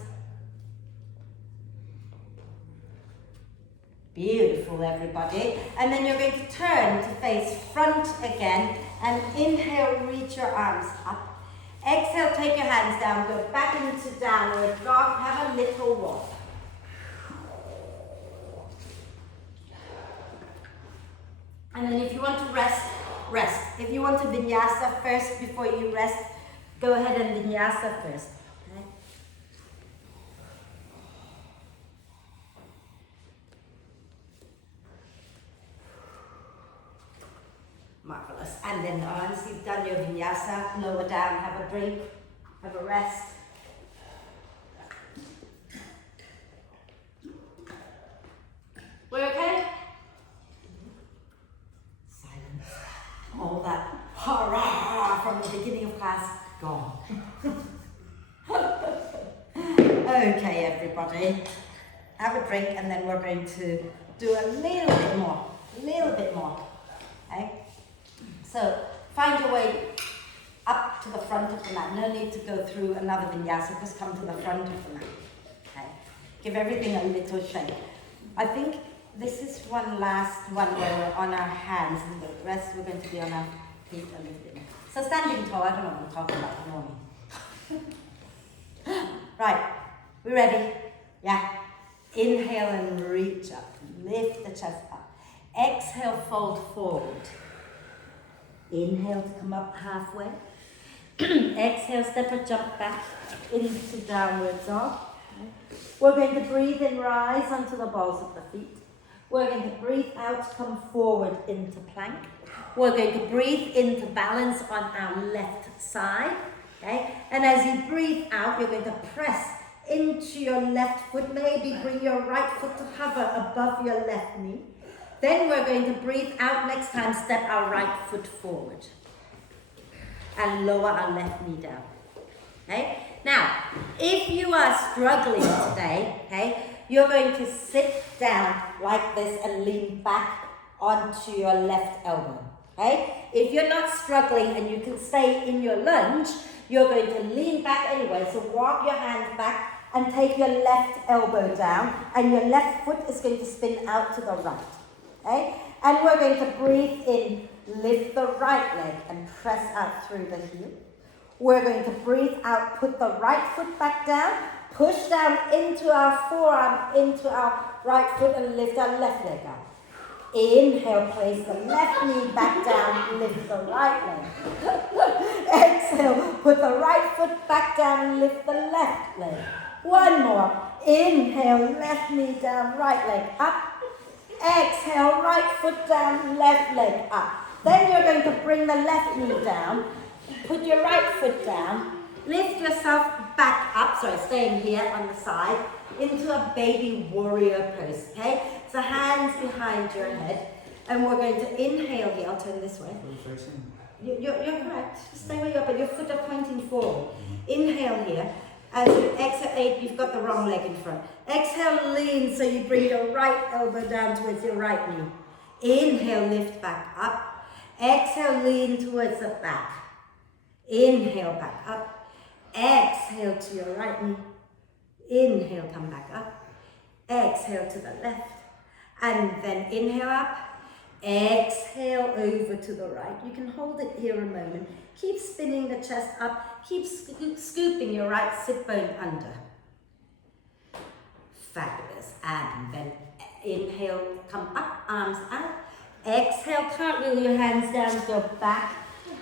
Beautiful, everybody. And then you're going to turn to face front again and inhale, reach your arms up. Exhale, take your hands down, go back into downward dog, have a little walk. And then if you want to rest, rest. If you want to vinyasa first before you rest, go ahead and vinyasa first. Okay? Marvelous. And then once you've done your vinyasa, lower down, have a drink, have a rest. We're okay? All that hurrah from the beginning of class, gone. Okay, everybody, have a drink and then we're going to do a little bit more, okay? So, find your way up to the front of the mat. No need to go through another vinyasa, just come to the front of the mat, okay? Give everything a little shake. I think this is one last one where we're on our hands and the rest we're going to be on our feet a little bit more. So standing tall, I don't know what I'm talking about, ignore me. Right, we ready? Yeah. Inhale and reach up. Lift the chest up. Exhale, fold forward. Inhale to come up halfway. Exhale, step or jump back into downward dog. We're going to breathe in, rise onto the balls of the feet. We're going to breathe out, come forward into plank. We're going to breathe into balance on our left side. Okay? And as you breathe out, you're going to press into your left foot. Maybe bring your right foot to hover above your left knee. Then we're going to breathe out. Next time, step our right foot forward. And lower our left knee down. Okay? Now, if you are struggling today, okay, you're going to sit down like this and lean back onto your left elbow. Okay? If you're not struggling and you can stay in your lunge, you're going to lean back anyway. So walk your hands back and take your left elbow down, and your left foot is going to spin out to the right. Okay? And we're going to breathe in, lift the right leg and press out through the heel. We're going to breathe out, put the right foot back down, push down into our forearm, into our right foot, and lift our left leg up. Inhale, place the left knee back down, lift the right leg. Exhale, put the right foot back down, lift the left leg. One more. Inhale, left knee down, right leg up. Exhale, right foot down, left leg up. Then you're going to bring the left knee down, put your right foot down, lift yourself back up, staying here on the side, into a baby warrior pose, okay? So hands behind your head, and we're going to inhale here. I'll turn this way. What are you facing? You're correct. Stay where you are, but your foot are pointing forward. Inhale here. As you exhale, you've got the wrong leg in front. Exhale, lean, so you bring your right elbow down towards your right knee. Inhale, lift back up. Exhale, lean towards the back. Inhale, back up. Exhale to your right knee. Inhale, come back up. Exhale to the left. And then inhale up. Exhale over to the right. You can hold it here a moment. Keep spinning the chest up. Keep scooping your right sit bone under. Fabulous. And then inhale, come up, arms out. Exhale, cartwheel your hands down, go back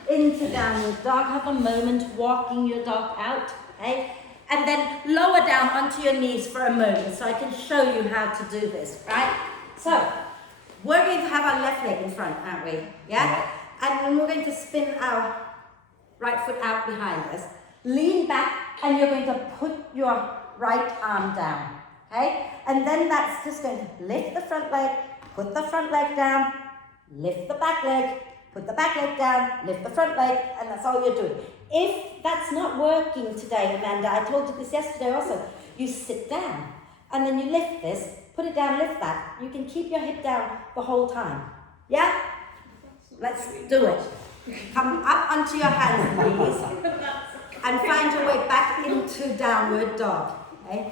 into downward dog. Have a moment walking your dog out. Okay? And then lower down onto your knees for a moment so I can show you how to do this, right? So, we're going to have our left leg in front, aren't we? Yeah? And then we're going to spin our right foot out behind us. Lean back, and you're going to put your right arm down. Okay? And then that's just going to lift the front leg, put the front leg down, lift the back leg, put the back leg down, lift the front leg, and that's all you're doing. If that's not working today, Amanda, I told you this yesterday also, you sit down, and then you lift this, put it down, lift that. You can keep your hip down the whole time. Yeah? Let's do it. Come up onto your hands, please, and find your way back into downward dog. Okay?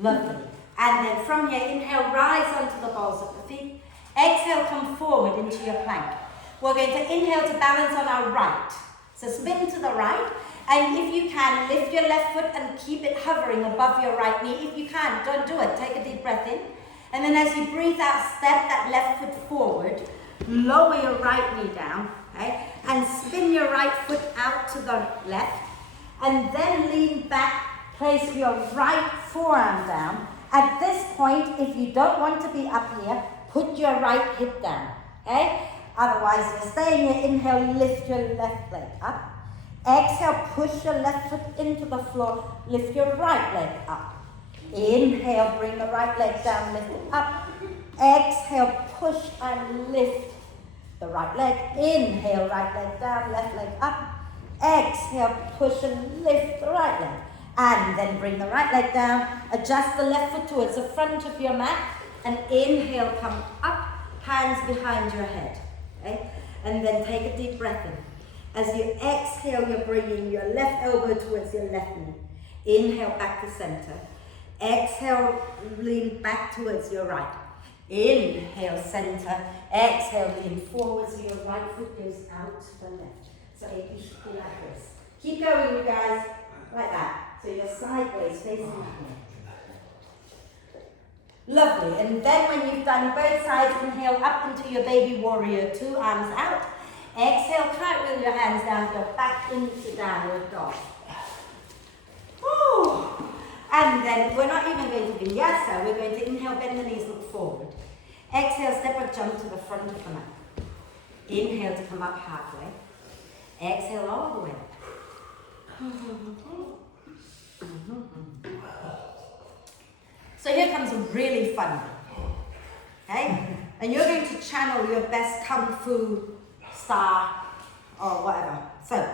Lovely. And then from here, inhale, rise onto the balls of the feet. Exhale, come forward into your plank. We're going to inhale to balance on our right. So spin to the right. And if you can, lift your left foot and keep it hovering above your right knee. If you can, don't do it. Take a deep breath in. And then as you breathe out, step that left foot forward. Lower your right knee down. Okay? And spin your right foot out to the left. And then lean back. Place your right forearm down. At this point, if you don't want to be up here, put your right hip down. Okay? Otherwise, you're staying here. Inhale, lift your left leg up. Exhale, push your left foot into the floor. Lift your right leg up. Inhale, bring the right leg down, lift it up. Exhale, push and lift the right leg. Inhale, right leg down, left leg up. Exhale, push and lift the right leg. And then bring the right leg down. Adjust the left foot towards the front of your mat. And inhale, come up, hands behind your head. Okay? And then take a deep breath in. As you exhale, you're bringing your left elbow towards your left knee. Inhale, back to center. Exhale, lean back towards your right. Inhale, center. Exhale, lean forward so your right foot goes out to the left. So you should be like this. Keep going, you guys. Like that. So you're sideways, facing that way. Lovely. And then when you've done both sides, inhale up into your baby warrior, 2 arms out. Exhale, cartwheel your hands down, go back into downward dog. Woo. And then we're not even going to vinyasa, we're going to inhale, bend the knees, look forward. Exhale, step or jump to the front of the mat. Inhale to come up halfway. Exhale all the way. So here comes a really fun one. Okay? And you're going to channel your best kung fu star or whatever. So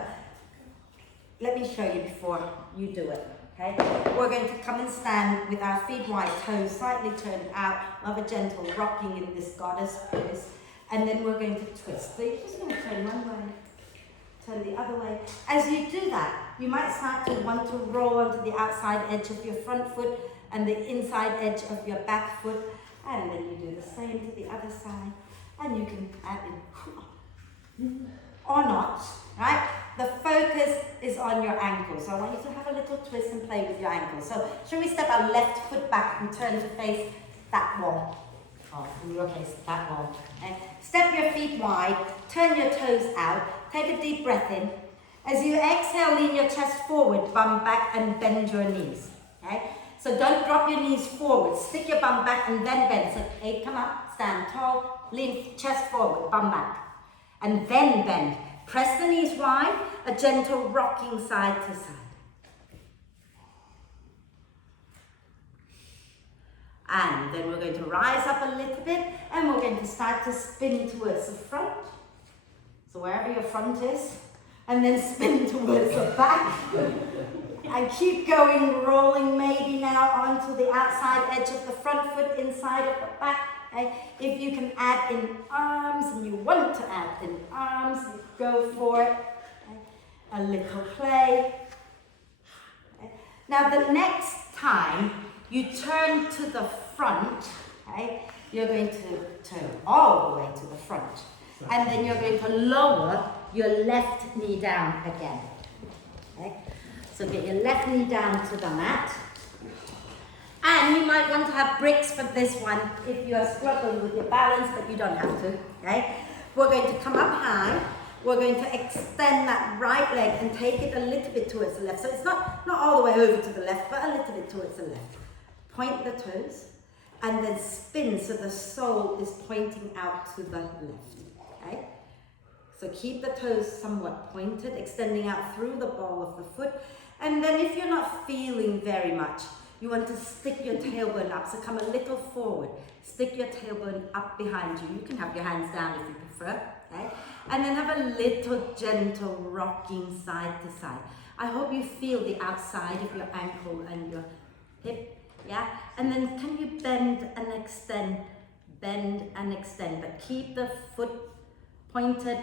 let me show you before you do it. Okay? We're going to come and stand with our feet wide, toes slightly turned out. We'll have a gentle rocking in this goddess pose. And then we're going to twist. So you're just going to turn one way, turn the other way. As you do that, you might start to want to roll onto the outside edge of your front foot and the inside edge of your back foot. And then you do the same to the other side. And you can add in or not, right? The focus is on your ankles. So I want you to have a little twist and play with your ankles. So should we step our left foot back and turn to face that wall? Oh, in your case, that wall. Okay. Step your feet wide, turn your toes out, take a deep breath in. As you exhale, lean your chest forward, bum back and bend your knees. Okay? So don't drop your knees forward, stick your bum back and then bend. So hey, come up, stand tall, lean chest forward, bum back. And then bend. Press the knees wide, a gentle rocking side to side. And then we're going to rise up a little bit and we're going to start to spin towards the front. So wherever your front is, and then spin towards the back. And keep going, rolling maybe now onto the outside edge of the front foot, inside of the back. Okay? If you can add in arms and you want to add in arms, go for it. Okay? A little play. Okay? Now the next time you turn to the front, okay, you're going to turn all the way to the front. And then you're going to lower your left knee down again. Okay? So get your left knee down to the mat. And you might want to have bricks for this one if you are struggling with your balance, but you don't have to. Okay? We're going to come up high. We're going to extend that right leg and take it a little bit towards the left. So it's not all the way over to the left, but a little bit towards the left. Point the toes and then spin so the sole is pointing out to the left. Okay? So keep the toes somewhat pointed, extending out through the ball of the foot. And then if you're not feeling very much, you want to stick your tailbone up. So come a little forward. Stick your tailbone up behind you. You can have your hands down if you prefer. Okay? And then have a little gentle rocking side to side. I hope you feel the outside of your ankle and your hip. Yeah? And then can you bend and extend? Bend and extend. But keep the foot pointed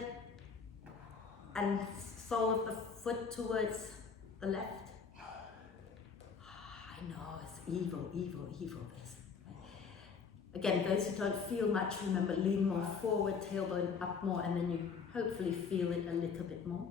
and sole of the foot towards the left. I know, it's evil, this. Again, those who don't feel much, remember, lean more forward, tailbone up more, and then you hopefully feel it a little bit more.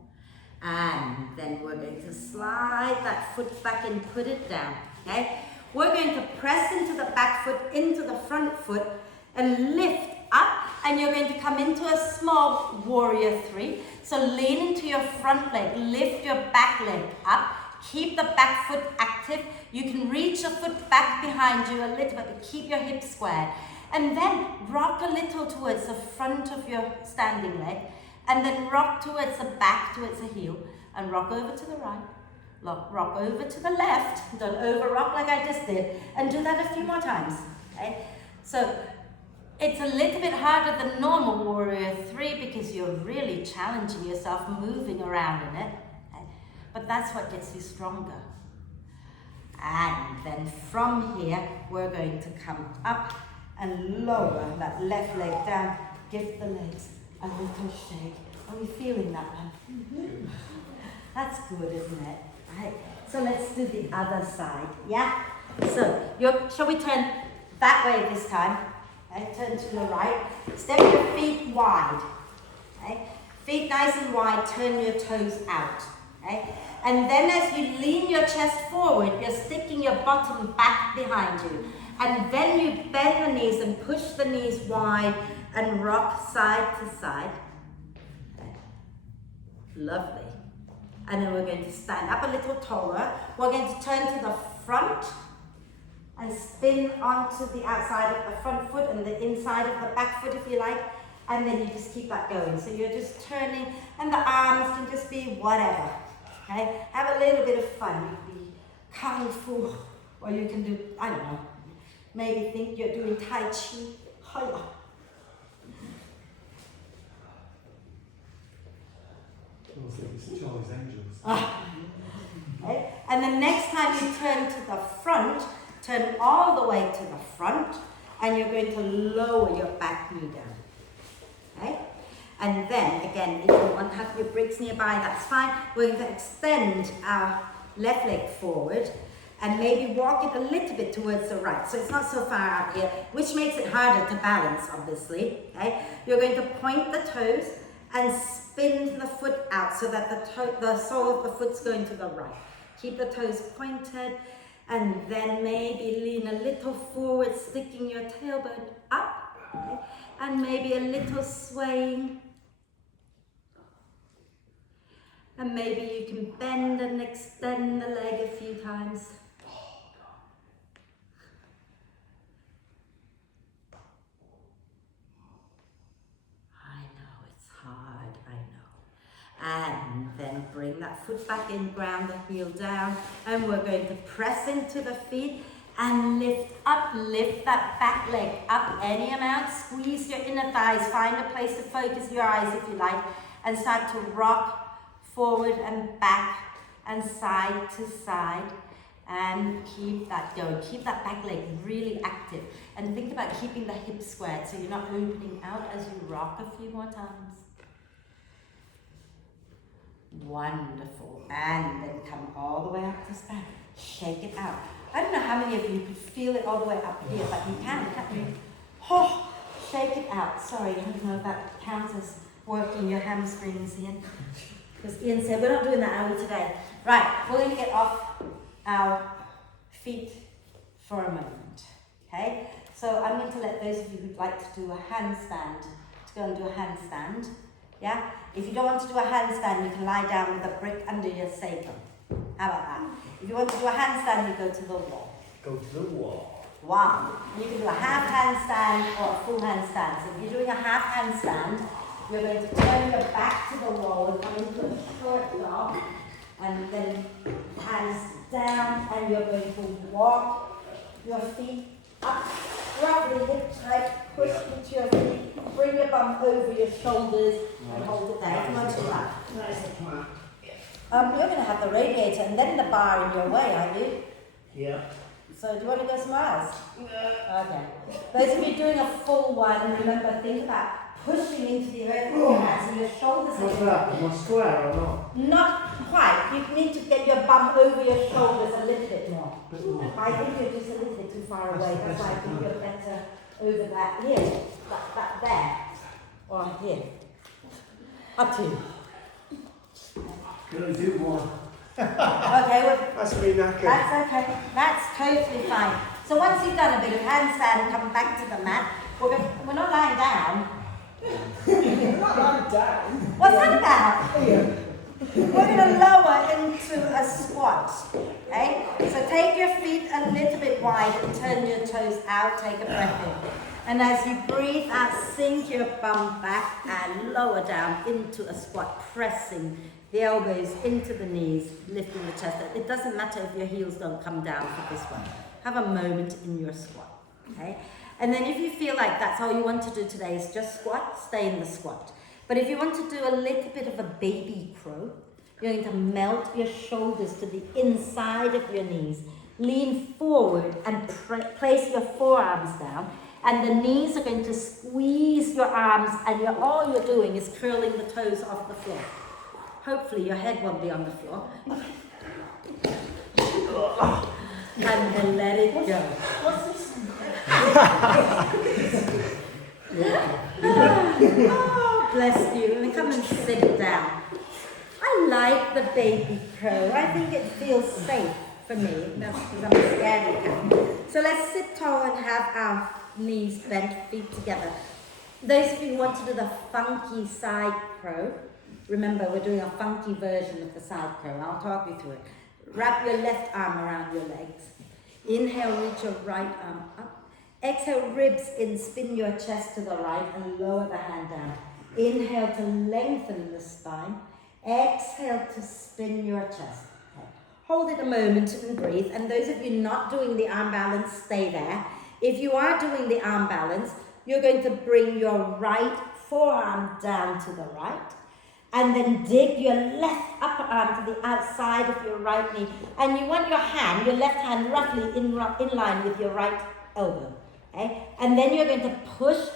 And then we're going to slide that foot back and put it down, okay? We're going to press into the back foot, into the front foot, and lift up, and you're going to come into a small warrior 3. So lean into your front leg, lift your back leg up, keep the back foot active. You can reach your foot back behind you a little bit, but keep your hips squared. And then rock a little towards the front of your standing leg, and then rock towards the back, towards the heel, and rock over to the right, rock over to the left. Don't over rock like I just did, and do that a few more times. Okay? So it's a little bit harder than normal warrior 3 because you're really challenging yourself, moving around in it. Okay? But that's what gets you stronger. And then from here, we're going to come up and lower that left leg down. Give the legs a little shake. Are we feeling that one? Mm-hmm. That's good, isn't it? Right. So let's do the other side. Yeah? So, shall we turn that way this time? Okay, turn to the right. Step your feet wide. Okay? Feet nice and wide, turn your toes out. Okay? And then as you lean your chest forward, you're sticking your bottom back behind you. And then you bend the knees and push the knees wide and rock side to side. Lovely. And then we're going to stand up a little taller. We're going to turn to the front and spin onto the outside of the front foot and the inside of the back foot if you like. And then you just keep that going. So you're just turning and the arms can just be whatever. Okay? Have a little bit of fun. You can be kung fu or you can do, I don't know, maybe think you're doing Tai Chi. Hiya. It's Charlie's Angels. Okay. And the next time you turn to the front, turn all the way to the front, and you're going to lower your back knee down. Okay? And then, again, if you want to have your bricks nearby, that's fine. We're going to extend our left leg forward and maybe walk it a little bit towards the right. So it's not so far out here, which makes it harder to balance, obviously. Okay? You're going to point the toes and spin the foot out so that the sole of the foot's going to the right. Keep the toes pointed and then maybe lean a little forward, sticking your tailbone up. Okay? And maybe a little swaying. And maybe you can bend and extend the leg a few times. I know, it's hard, I know. And then bring that foot back in, ground the heel down, and we're going to press into the feet and lift that back leg up any amount. Squeeze your inner thighs, find a place to focus your eyes if you like, and start to rock forward and back and side to side, and keep that going. Keep that back leg really active, and think about keeping the hips squared so you're not opening out as you rock a few more times. Wonderful. And then come all the way up to stand. Shake it out. I don't know how many of you could feel it all the way up here, but you can, can't you? Oh, shake it out. Sorry, I don't know if that counts as working your hamstrings, Ian. Because Ian said, we're not doing that, are we, today? Right, we're going to get off our feet for a moment, okay? So I'm going to let those of you who'd like to do a handstand, to go and do a handstand, yeah? If you don't want to do a handstand, you can lie down with a brick under your sacrum. How about that? If you want to do a handstand, you go to the wall. Go to the wall. Wow. You can do a half handstand or a full handstand. So if you're doing a half handstand, you're going to turn your back to the wall and come into a short dog, and then hands down, and you're going to walk your feet up, roughly hip tight, push into your feet, bring your bum over your shoulders, and hold it there. Come on to that. You're going to have the radiator and then the bar in your way, aren't you? Yeah. So do you want to go somewhere else? Okay. Those of you doing a full one, remember, think about pushing into the earth with your hands and your shoulders. What's that? Am I square or not? Not quite. You need to get your bum over your shoulders a little bit more. I think you're just a little bit too far away. That's why I think you're better over that here, that there, or here. Up to you. Can I do more? Okay, well, That's me knackered. that's okay. That's totally fine. So once you've done a bit of handstand, come back to the mat. We're not lying down. You're not lying down. What's that about? Here. We're going to lower into a squat. Okay? So take your feet a little bit wide and turn your toes out. Take a breath in. And as you breathe out, sink your bum back and lower down into a squat, pressing the elbows into the knees, lifting the chest. It doesn't matter if your heels don't come down for this one. Have a moment in your squat. Okay? And then if you feel like that's all you want to do today is just squat, stay in the squat. But if you want to do a little bit of a baby crow, you're going to melt your shoulders to the inside of your knees. Lean forward and place your forearms down. And the knees are going to squeeze your arms, and all you're doing is curling the toes off the floor. Hopefully your head won't be on the floor. And then let it go. What's this? Oh, bless you. And come and sit down. I like the baby crow. I think it feels safe for me. That's because I'm a scaredy cat. So let's sit tall and have our knees bent, feet together. Those of you who want to do the funky side crow, remember we're doing a funky version of the side crow. I'll talk you through it. Wrap your left arm around your legs. Inhale, reach your right arm up. Exhale, ribs in, spin your chest to the right and lower the hand down. Inhale to lengthen the spine. Exhale to spin your chest. Okay. Hold it a moment and breathe. And those of you not doing the arm balance, stay there. If you are doing the arm balance, you're going to bring your right forearm down to the right. And then dig your left upper arm to the outside of your right knee. And you want your hand, your left hand, roughly in line with your right elbow. Okay? And then you're going to push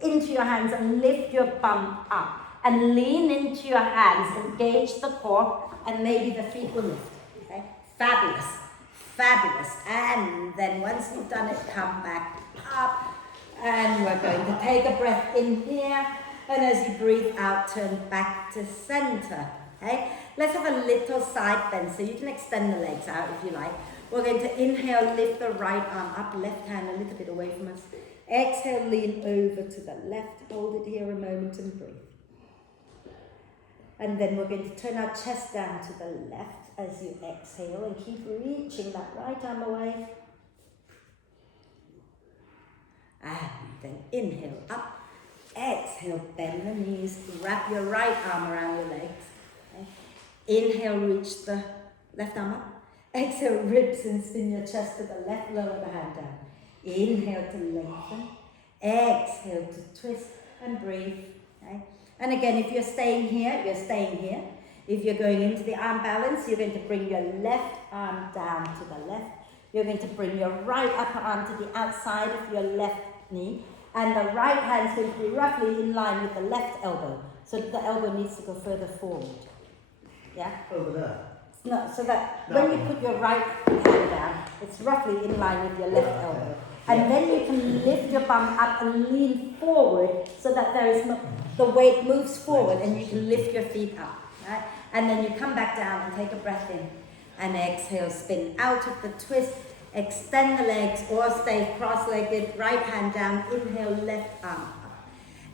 into your hands and lift your bum up. And lean into your hands, engage the core, and maybe the feet will lift. Okay? Fabulous. Fabulous. And then once you've done it, come back up. And we're going to take a breath in here. And as you breathe out, turn back to center. Okay? Let's have a little side bend, so you can extend the legs out if you like. We're going to inhale, lift the right arm up, left hand a little bit away from us. Exhale, lean over to the left. Hold it here a moment and breathe. And then we're going to turn our chest down to the left as you exhale and keep reaching that right arm away. And then inhale up. Exhale, bend the knees, wrap your right arm around your legs. Okay. Inhale, reach the left arm up. Exhale, ribs and spin your chest to the left, lower the hand down. Inhale to lengthen. Exhale to twist and breathe. Okay. And again, if you're staying here, you're staying here. If you're going into the arm balance, you're going to bring your left arm down to the left. You're going to bring your right upper arm to the outside of your left knee. And the right hand is going to be roughly in line with the left elbow. So the elbow needs to go further forward. Yeah? Over there. No, so that when you put your right hand down, it's roughly in line with your left elbow. And then you can lift your bum up and lean forward so that there is the weight moves forward and you can lift your feet up. Right? And then you come back down and take a breath in. And exhale, spin out of the twist. Extend the legs or stay cross-legged, right hand down, inhale, left arm up.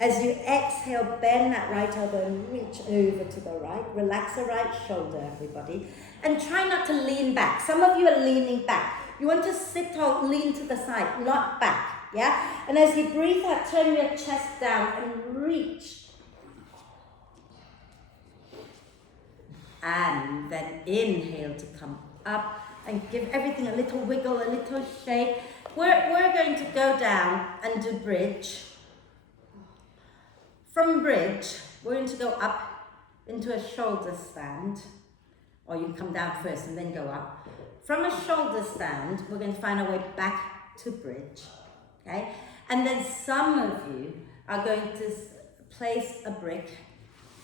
As you exhale, bend that right elbow and reach over to the right. Relax the right shoulder, everybody. And try not to lean back. Some of you are leaning back. You want to sit tall, lean to the side, not back. Yeah? And as you breathe out, turn your chest down and reach. And then inhale to come up. And give everything a little wiggle, a little shake. We're going to go down and do bridge. From bridge, we're going to go up into a shoulder stand. Or you can come down first and then go up. From a shoulder stand, we're going to find our way back to bridge. Okay? And then some of you are going to place a brick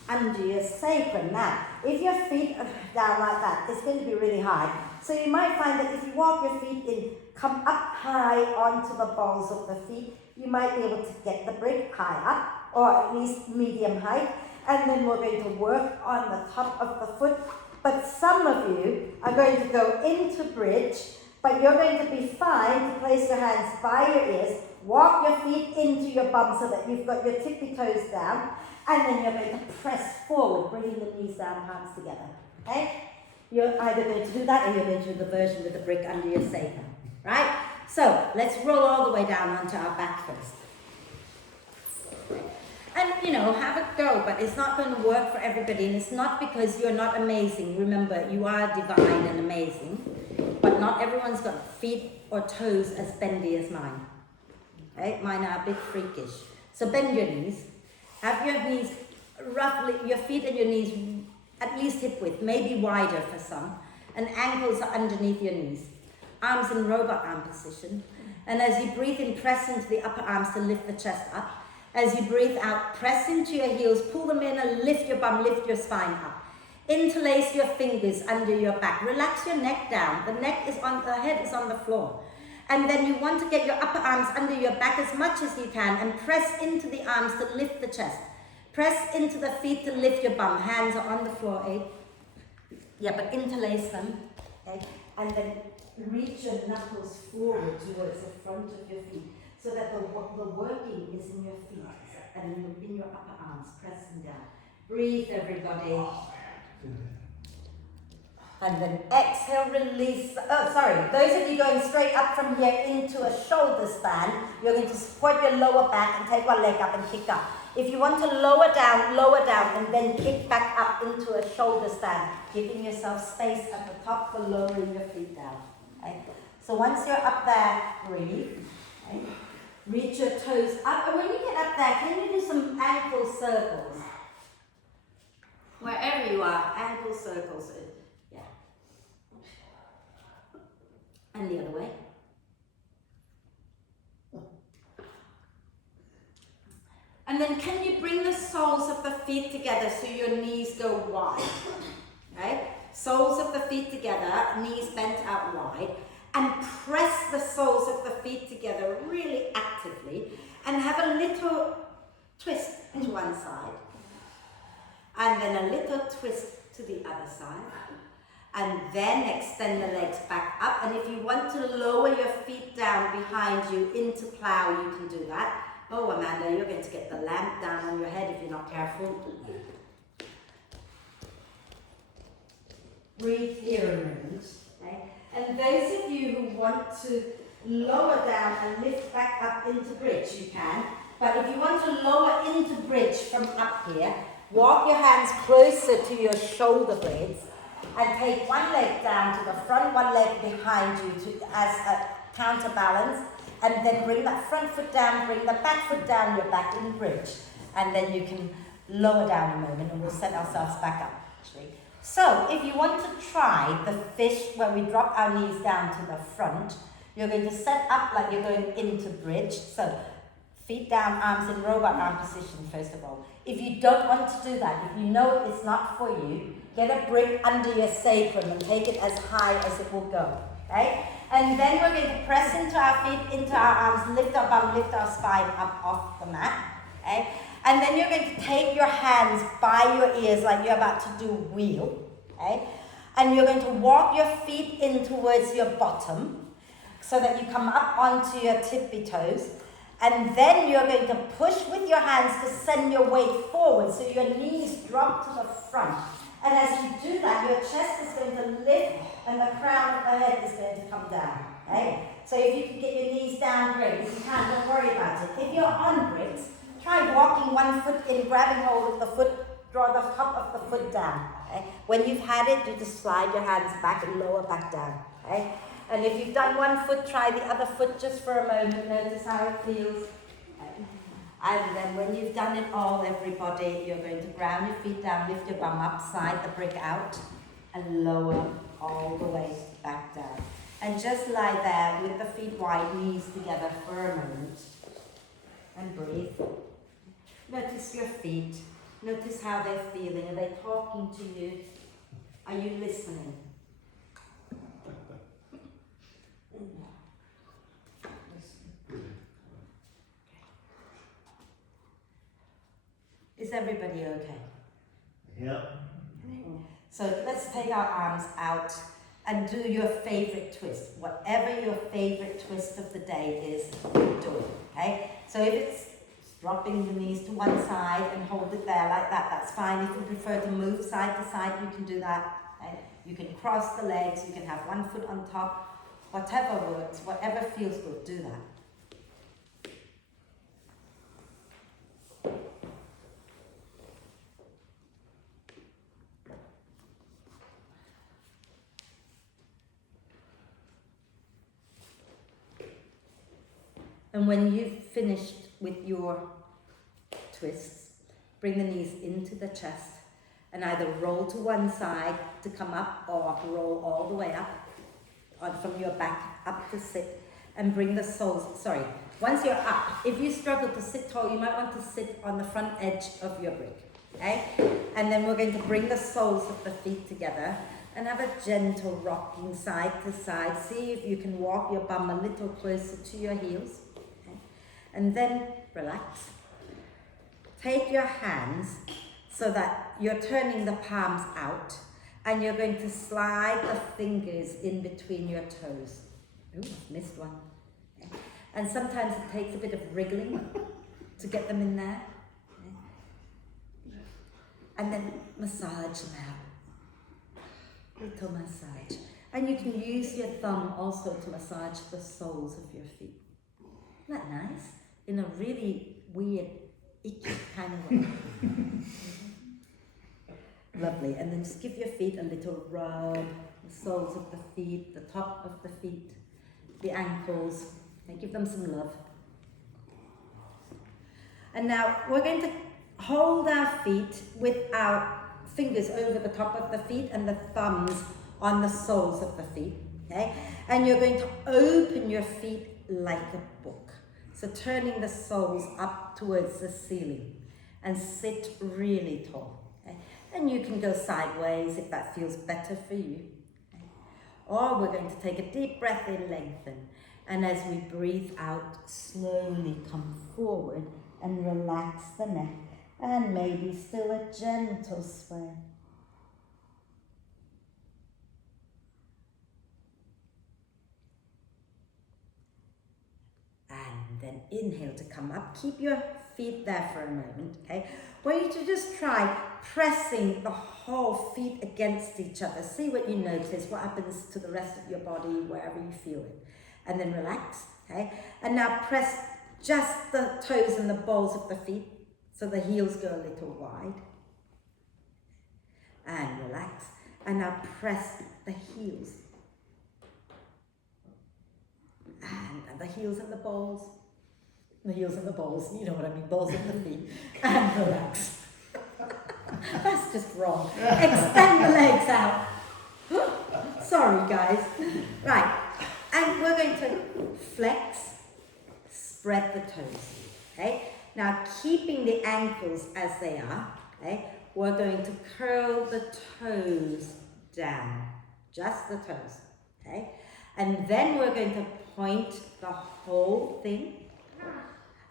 under your sacrum. Now, if your feet are down like that, it's going to be really high. So you might find that if you walk your feet in, come up high onto the balls of the feet, you might be able to get the brick high up, or at least medium height. And then we're going to work on the top of the foot. But some of you are going to go into bridge, but you're going to be fine to place your hands by your ears, walk your feet into your bum so that you've got your tippy toes down, and then you're going to press forward, bringing the knees down, palms together. Okay? You're either going to do that or you're going to do the version with the brick under your sacrum. Right? So, let's roll all the way down onto our back first. And, have a go, but it's not going to work for everybody. And it's not because you're not amazing. Remember, you are divine and amazing. But not everyone's got feet or toes as bendy as mine. Right? Mine are a bit freakish. So bend your knees. Have your knees roughly, your feet and your knees at least hip width, maybe wider for some. And ankles are underneath your knees. Arms in robot arm position. And as you breathe in, press into the upper arms to lift the chest up. As you breathe out, press into your heels, pull them in and lift your bum, lift your spine up. Interlace your fingers under your back. Relax your neck down. The head is on the floor. And then you want to get your upper arms under your back as much as you can and press into the arms to lift the chest. Press into the feet to lift your bum. Hands are on the floor, eh? Yeah, but interlace them. Okay? And then reach your knuckles forward towards the front of your feet so that the working is in your feet and in your upper arms, pressing down. Breathe, everybody. And then exhale, release. Oh, sorry. Those of you going straight up from here into a shoulder stand, you're going to support your lower back and take one leg up and kick up. If you want to lower down, and then kick back up into a shoulder stand, giving yourself space at the top for lowering your feet down. Okay? So once you're up there, breathe. Okay? Reach your toes up. And when you get up there, can you do some ankle circles? Wherever you are, ankle circles. Yeah. And the other way. And then can you bring the soles of the feet together so your knees go wide? Okay? Soles of the feet together, knees bent out wide. And press the soles of the feet together really actively. And have a little twist to one side. And then a little twist to the other side. And then extend the legs back up. And if you want to lower your feet down behind you into plow, you can do that. Oh, Amanda, you're going to get the lamp down on your head if you're not careful. Breathe here a minute. Okay? And those of you who want to lower down and lift back up into bridge, you can. But if you want to lower into bridge from up here, walk your hands closer to your shoulder blades and take one leg down to the front, one leg behind you as a counterbalance. And then bring that front foot down, bring the back foot down, you're back in bridge. And then you can lower down a moment and we'll set ourselves back up. Actually. So if you want to try the fish where we drop our knees down to the front, you're going to set up like you're going into bridge. So feet down, arms in robot arm position first of all. If you don't want to do that, if you know it's not for you, get a brick under your sacrum and take it as high as it will go. Okay? And then we're going to press into our feet, into our arms, lift our bum, lift our spine up off the mat. Okay? And then you're going to take your hands by your ears like you're about to do a wheel. Okay? And you're going to walk your feet in towards your bottom so that you come up onto your tippy toes. And then you're going to push with your hands to send your weight forward so your knees drop to the front. And as you do that, your chest is going to lift and the crown of the head is going to come down. Okay? So if you can get your knees down, great. If you can't, don't worry about it. If you're on bricks, try walking one foot in, grabbing hold of the foot, draw the top of the foot down. Okay? When you've had it, you just slide your hands back and lower back down. Okay? And if you've done one foot, try the other foot just for a moment. Notice how it feels. And then when you've done it all, everybody, you're going to ground your feet down, lift your bum up, slide the brick out, and lower all the way back down. And just lie there with the feet wide, knees together for a moment. And breathe. Notice your feet. Notice how they're feeling. Are they talking to you? Are you listening? Is everybody okay? Yeah. So let's take our arms out and do your favorite twist. Whatever your favorite twist of the day is, do it. Okay? So if it's dropping the knees to one side and hold it there like that, that's fine. If you prefer to move side to side, you can do that. Okay? You can cross the legs, you can have one foot on top, whatever works, whatever feels good, do that. And when you've finished with your twists, bring the knees into the chest and either roll to one side to come up or roll all the way up from your back up to sit and bring the soles, once you're up, if you struggle to sit tall, you might want to sit on the front edge of your brick, okay? And then we're going to bring the soles of the feet together and have a gentle rocking side to side. See if you can walk your bum a little closer to your heels. And then relax. Take your hands so that you're turning the palms out And you're going to slide the fingers in between your toes. Ooh, I've missed one. And sometimes it takes a bit of wriggling to get them in there. And then massage them out. Little massage. And you can use your thumb also to massage the soles of your feet. Isn't that nice? In a really weird, icky kind of way. Lovely. And then just give your feet a little rub. The soles of the feet, the top of the feet, the ankles. And give them some love. And now we're going to hold our feet with our fingers over the top of the feet and the thumbs on the soles of the feet. Okay? And you're going to open your feet like a book. So turning the soles up towards the ceiling and sit really tall. Okay? And you can go sideways if that feels better for you. Okay? Or we're going to take a deep breath in, lengthen. And as we breathe out, slowly come forward and relax the neck. And maybe still a gentle sway. And then inhale to come up. Keep your feet there for a moment, okay? I want you to just try pressing the whole feet against each other. See what you notice, what happens to the rest of your body, wherever you feel it. And then relax, okay? And now press just the toes and the balls of the feet so the heels go a little wide. And relax. And now press the heels. And the heels and the balls. The heels and the balls, you know what I mean, balls of the feet. And relax. That's just wrong. Extend the legs out. Sorry, guys. Right. And we're going to flex, spread the toes. Okay? Now, keeping the ankles as they are, okay, we're going to curl the toes down. Just the toes. Okay? And then we're going to point the whole thing.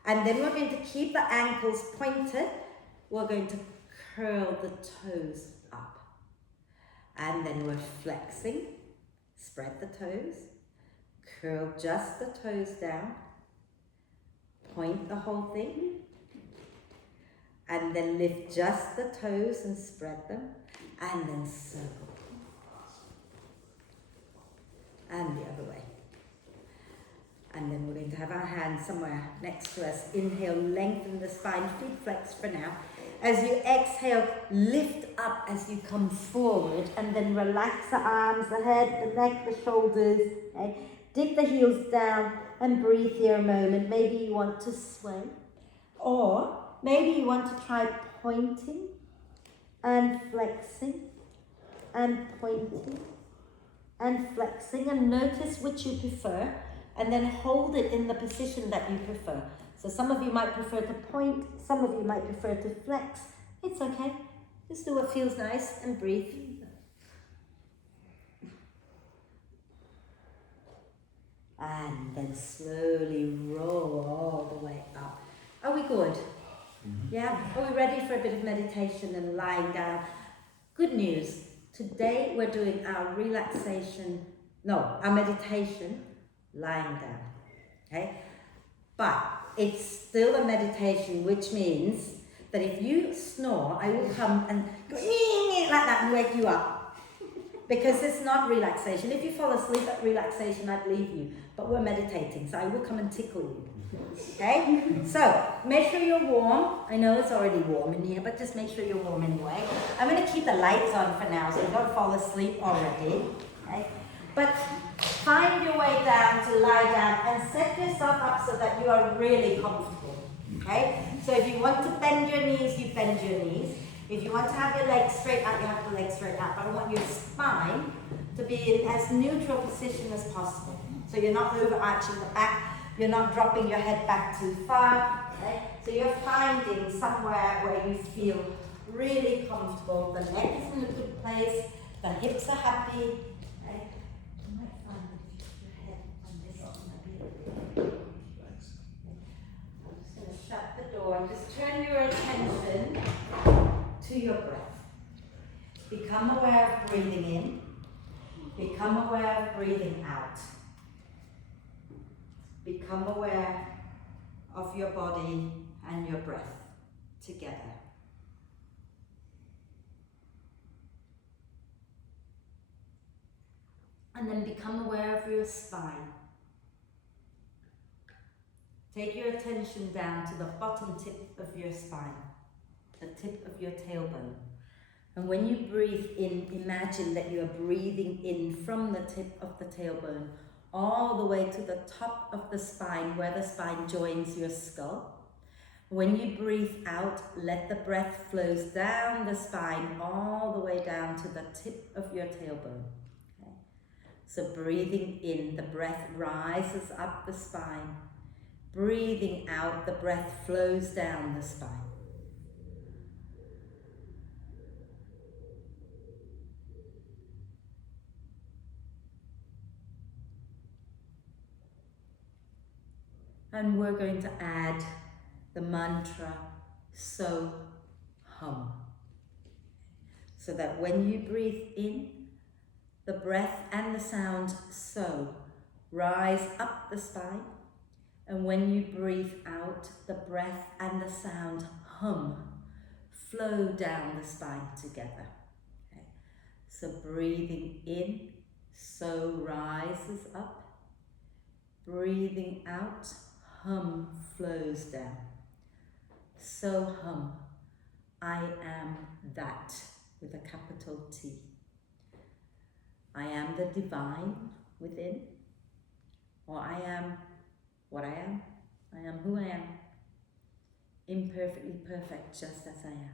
And then we're going to keep the ankles pointed. We're going to curl the toes up. And then we're flexing. Spread the toes. Curl just the toes down. Point the whole thing. And then lift just the toes and spread them. And then circle. And the other way. And then we're going to have our hands somewhere next to us. Inhale, lengthen the spine, feet flex for now. As you exhale, lift up as you come forward, and then relax the arms, the head, the neck, the shoulders. Okay? Dig the heels down and breathe here a moment. Maybe you want to sway, or maybe you want to try pointing and flexing and pointing and flexing, and notice which you prefer. And then hold it in the position that you prefer. So some of you might prefer to point, some of you might prefer to flex. It's okay. Just do what feels nice and breathe. And then slowly roll all the way up. Are we good? Yeah? Are we ready for a bit of meditation and lying down? Good news. Today we're doing our our meditation lying down, okay? But it's still a meditation, which means that if you snore, I will come and go like that and wake you up. Because it's not relaxation. If you fall asleep at relaxation, I'd leave you. But we're meditating, so I will come and tickle you. Okay? So, make sure you're warm. I know it's already warm in here, but just make sure you're warm anyway. I'm going to keep the lights on for now, so you don't fall asleep already. Okay? But find your way down to lie down and set yourself up so that you are really comfortable. Okay? So if you want to bend your knees, you bend your knees. If you want to have your legs straight out, you have the legs straight out. But I want your spine to be in as neutral position as possible. So you're not overarching the back, you're not dropping your head back too far. Okay? So you're finding somewhere where you feel really comfortable. The neck is in a good place, the hips are happy. And just turn your attention to your breath. Become aware of breathing in. Become aware of breathing out. Become aware of your body and your breath together. And then become aware of your spine. Take your attention down to the bottom tip of your spine, the tip of your tailbone. And when you breathe in, imagine that you are breathing in from the tip of the tailbone all the way to the top of the spine, where the spine joins your skull. When you breathe out, let the breath flows down the spine all the way down to the tip of your tailbone. Okay? So breathing in, the breath rises up the spine. Breathing out, the breath flows down the spine. And we're going to add the mantra, so hum. So that when you breathe in, the breath and the sound so rise up the spine. And when you breathe out, the breath and the sound hum, flow down the spine together. Okay. So breathing in, so rises up. Breathing out, hum flows down. So hum, I am that, with a capital T. I am the divine within, or I am what I am. I am who I am, imperfectly perfect, just as I am.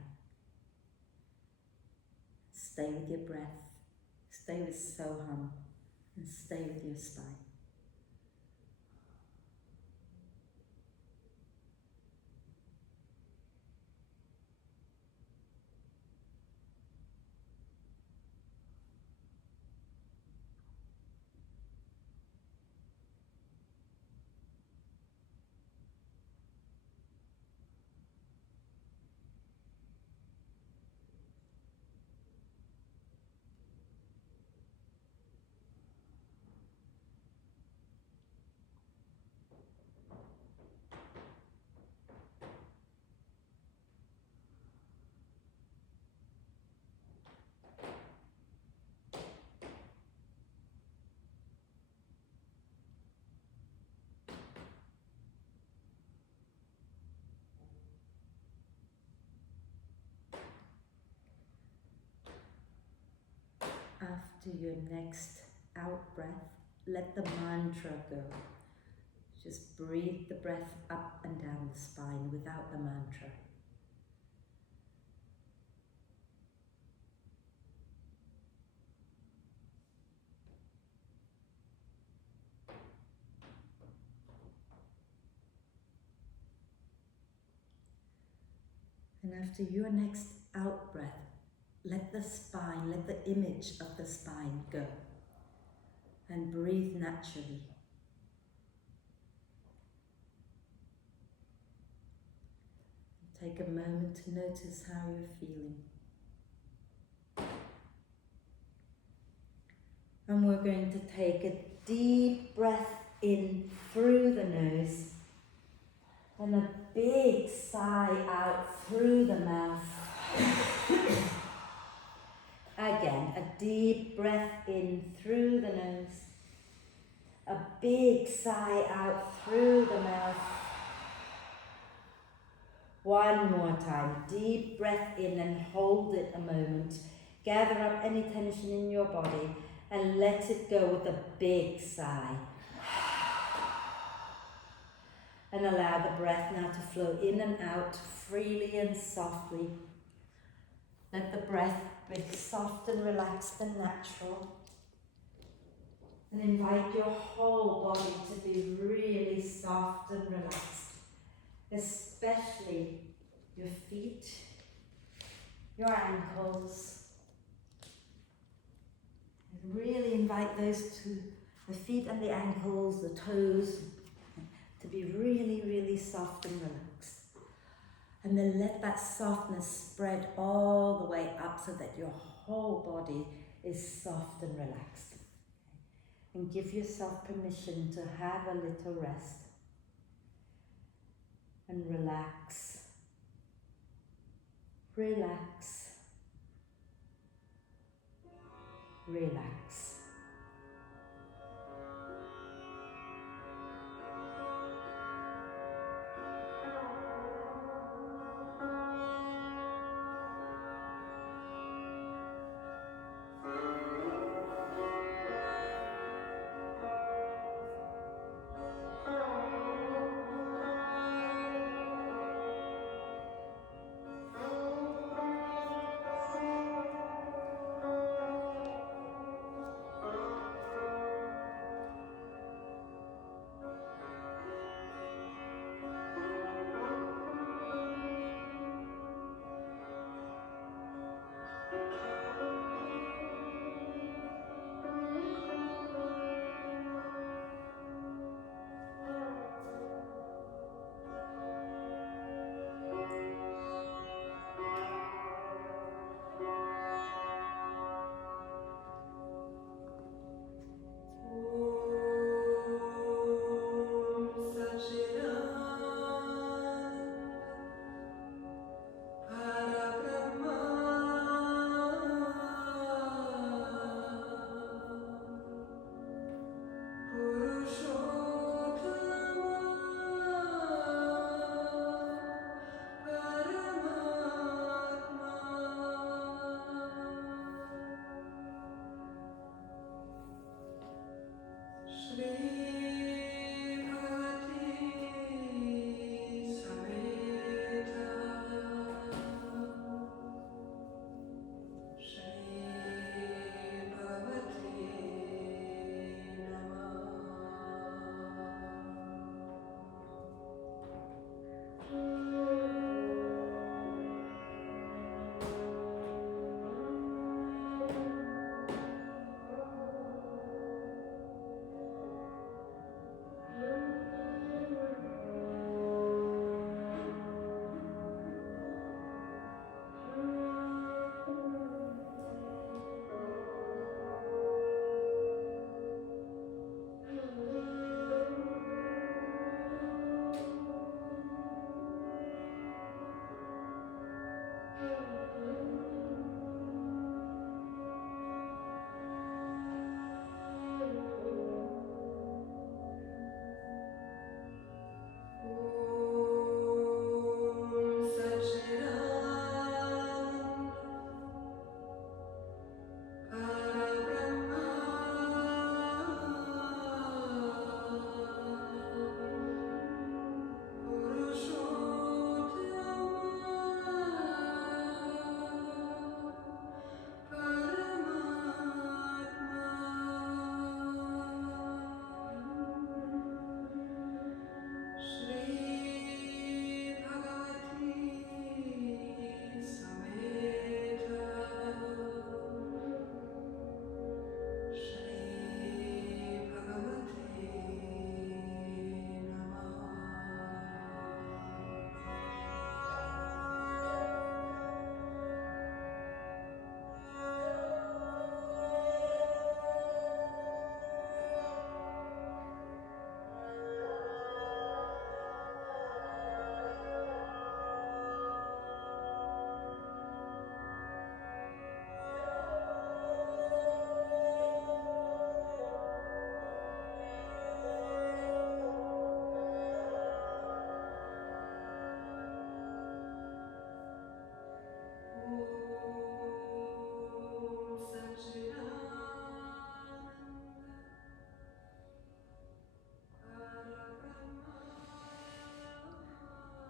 Stay with your breath, stay with so hum, and stay with your spine. After your next out breath, let the mantra go. Just breathe the breath up and down the spine without the mantra. And after your next out breath, let the spine, let the image of the spine go. And breathe naturally. Take a moment to notice how you're feeling. And we're going to take a deep breath in through the nose and a big sigh out through the mouth. Again, a deep breath in through the nose, a big sigh out through the mouth. One more time, deep breath in and hold it a moment. Gather up any tension in your body and let it go with a big sigh. And allow the breath now to flow in and out freely and softly. Let the breath be soft and relaxed and natural. And invite your whole body to be really soft and relaxed, especially your feet, your ankles. And really invite those two, the feet and the ankles, the toes, to be really, really soft and relaxed. And then let that softness spread all the way up so that your whole body is soft and relaxed. And give yourself permission to have a little rest. And relax. Relax. Relax.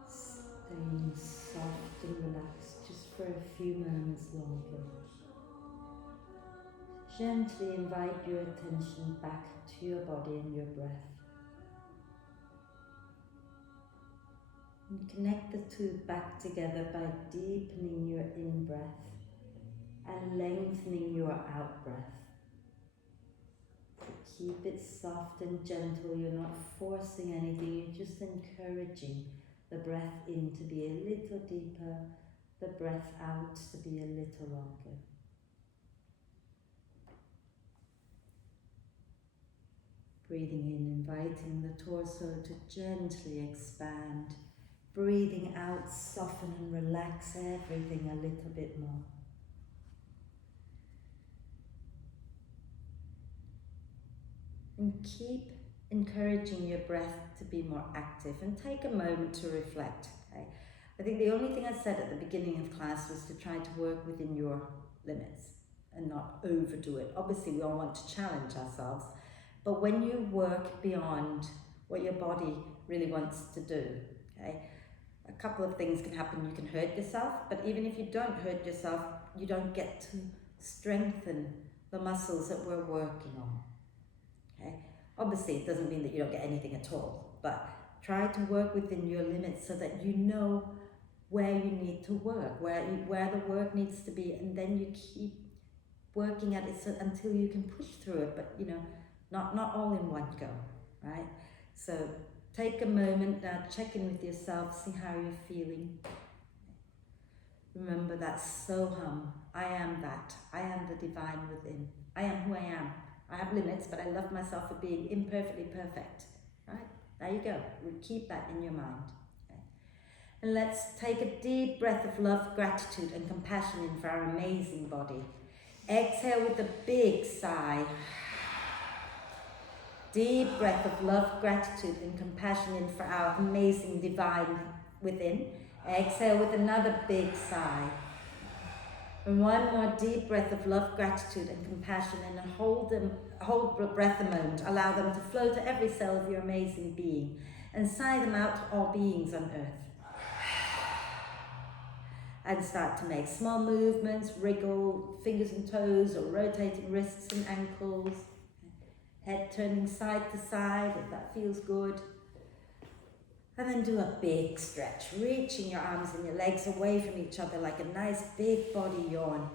Staying soft and relaxed just for a few moments longer. Gently invite your attention back to your body and your breath. And connect the two back together by deepening your in-breath and lengthening your out-breath. Keep it soft and gentle. You're not forcing anything, you're just encouraging The breath in to be a little deeper, the breath out to be a little longer. Breathing in, inviting the torso to gently expand. Breathing out, soften and relax everything a little bit more. And keep encouraging your breath to be more active and take a moment to reflect. Okay? I think the only thing I said at the beginning of class was to try to work within your limits and not overdo it. Obviously we all want to challenge ourselves, but when you work beyond what your body really wants to do, okay, a couple of things can happen. You can hurt yourself, but even if you don't hurt yourself, you don't get to strengthen the muscles that we're working on. Okay? Obviously, it doesn't mean that you don't get anything at all, but try to work within your limits so that you know where you need to work, where the work needs to be, and then you keep working at it until you can push through it, but not all in one go, right? So take a moment now, check in with yourself, see how you're feeling. Remember that Soham, I am that, I am the divine within, I am who I am. I have limits, but I love myself for being imperfectly perfect, right? There you go, keep that in your mind. Okay? And let's take a deep breath of love, gratitude and compassion in for our amazing body. Exhale with a big sigh. Deep breath of love, gratitude and compassion in for our amazing divine within. Exhale with another big sigh. And one more deep breath of love, gratitude and compassion, and hold the breath a moment. Allow them to flow to every cell of your amazing being and sigh them out to all beings on earth. And start to make small movements, wriggle fingers and toes or rotating wrists and ankles. Head turning side to side if that feels good. And then do a big stretch, reaching your arms and your legs away from each other like a nice big body yawn.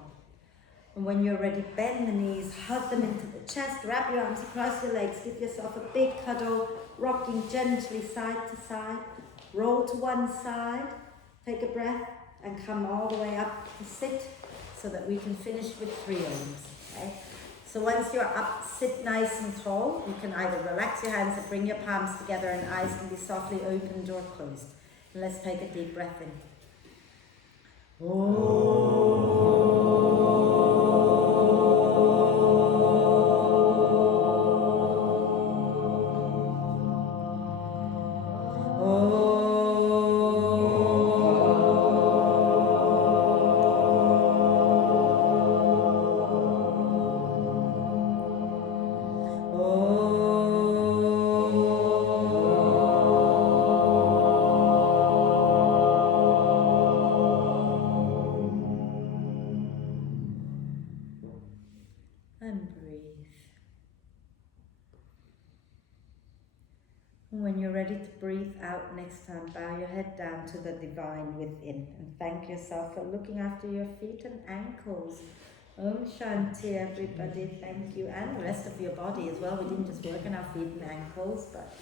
And when you're ready, bend the knees, hug them into the chest, wrap your arms across your legs, give yourself a big cuddle, rocking gently side to side. Roll to one side, take a breath, and come all the way up to sit so that we can finish with 3 arms. Okay? So once you're up, sit nice and tall. You can either relax your hands and bring your palms together and eyes can be softly opened or closed. And let's take a deep breath in. And breathe. And when you're ready to breathe out next time, bow your head down to the divine within and thank yourself for looking after your feet and ankles. Om Shanti, everybody, thank you, and the rest of your body as well. We didn't just work on our feet and ankles, but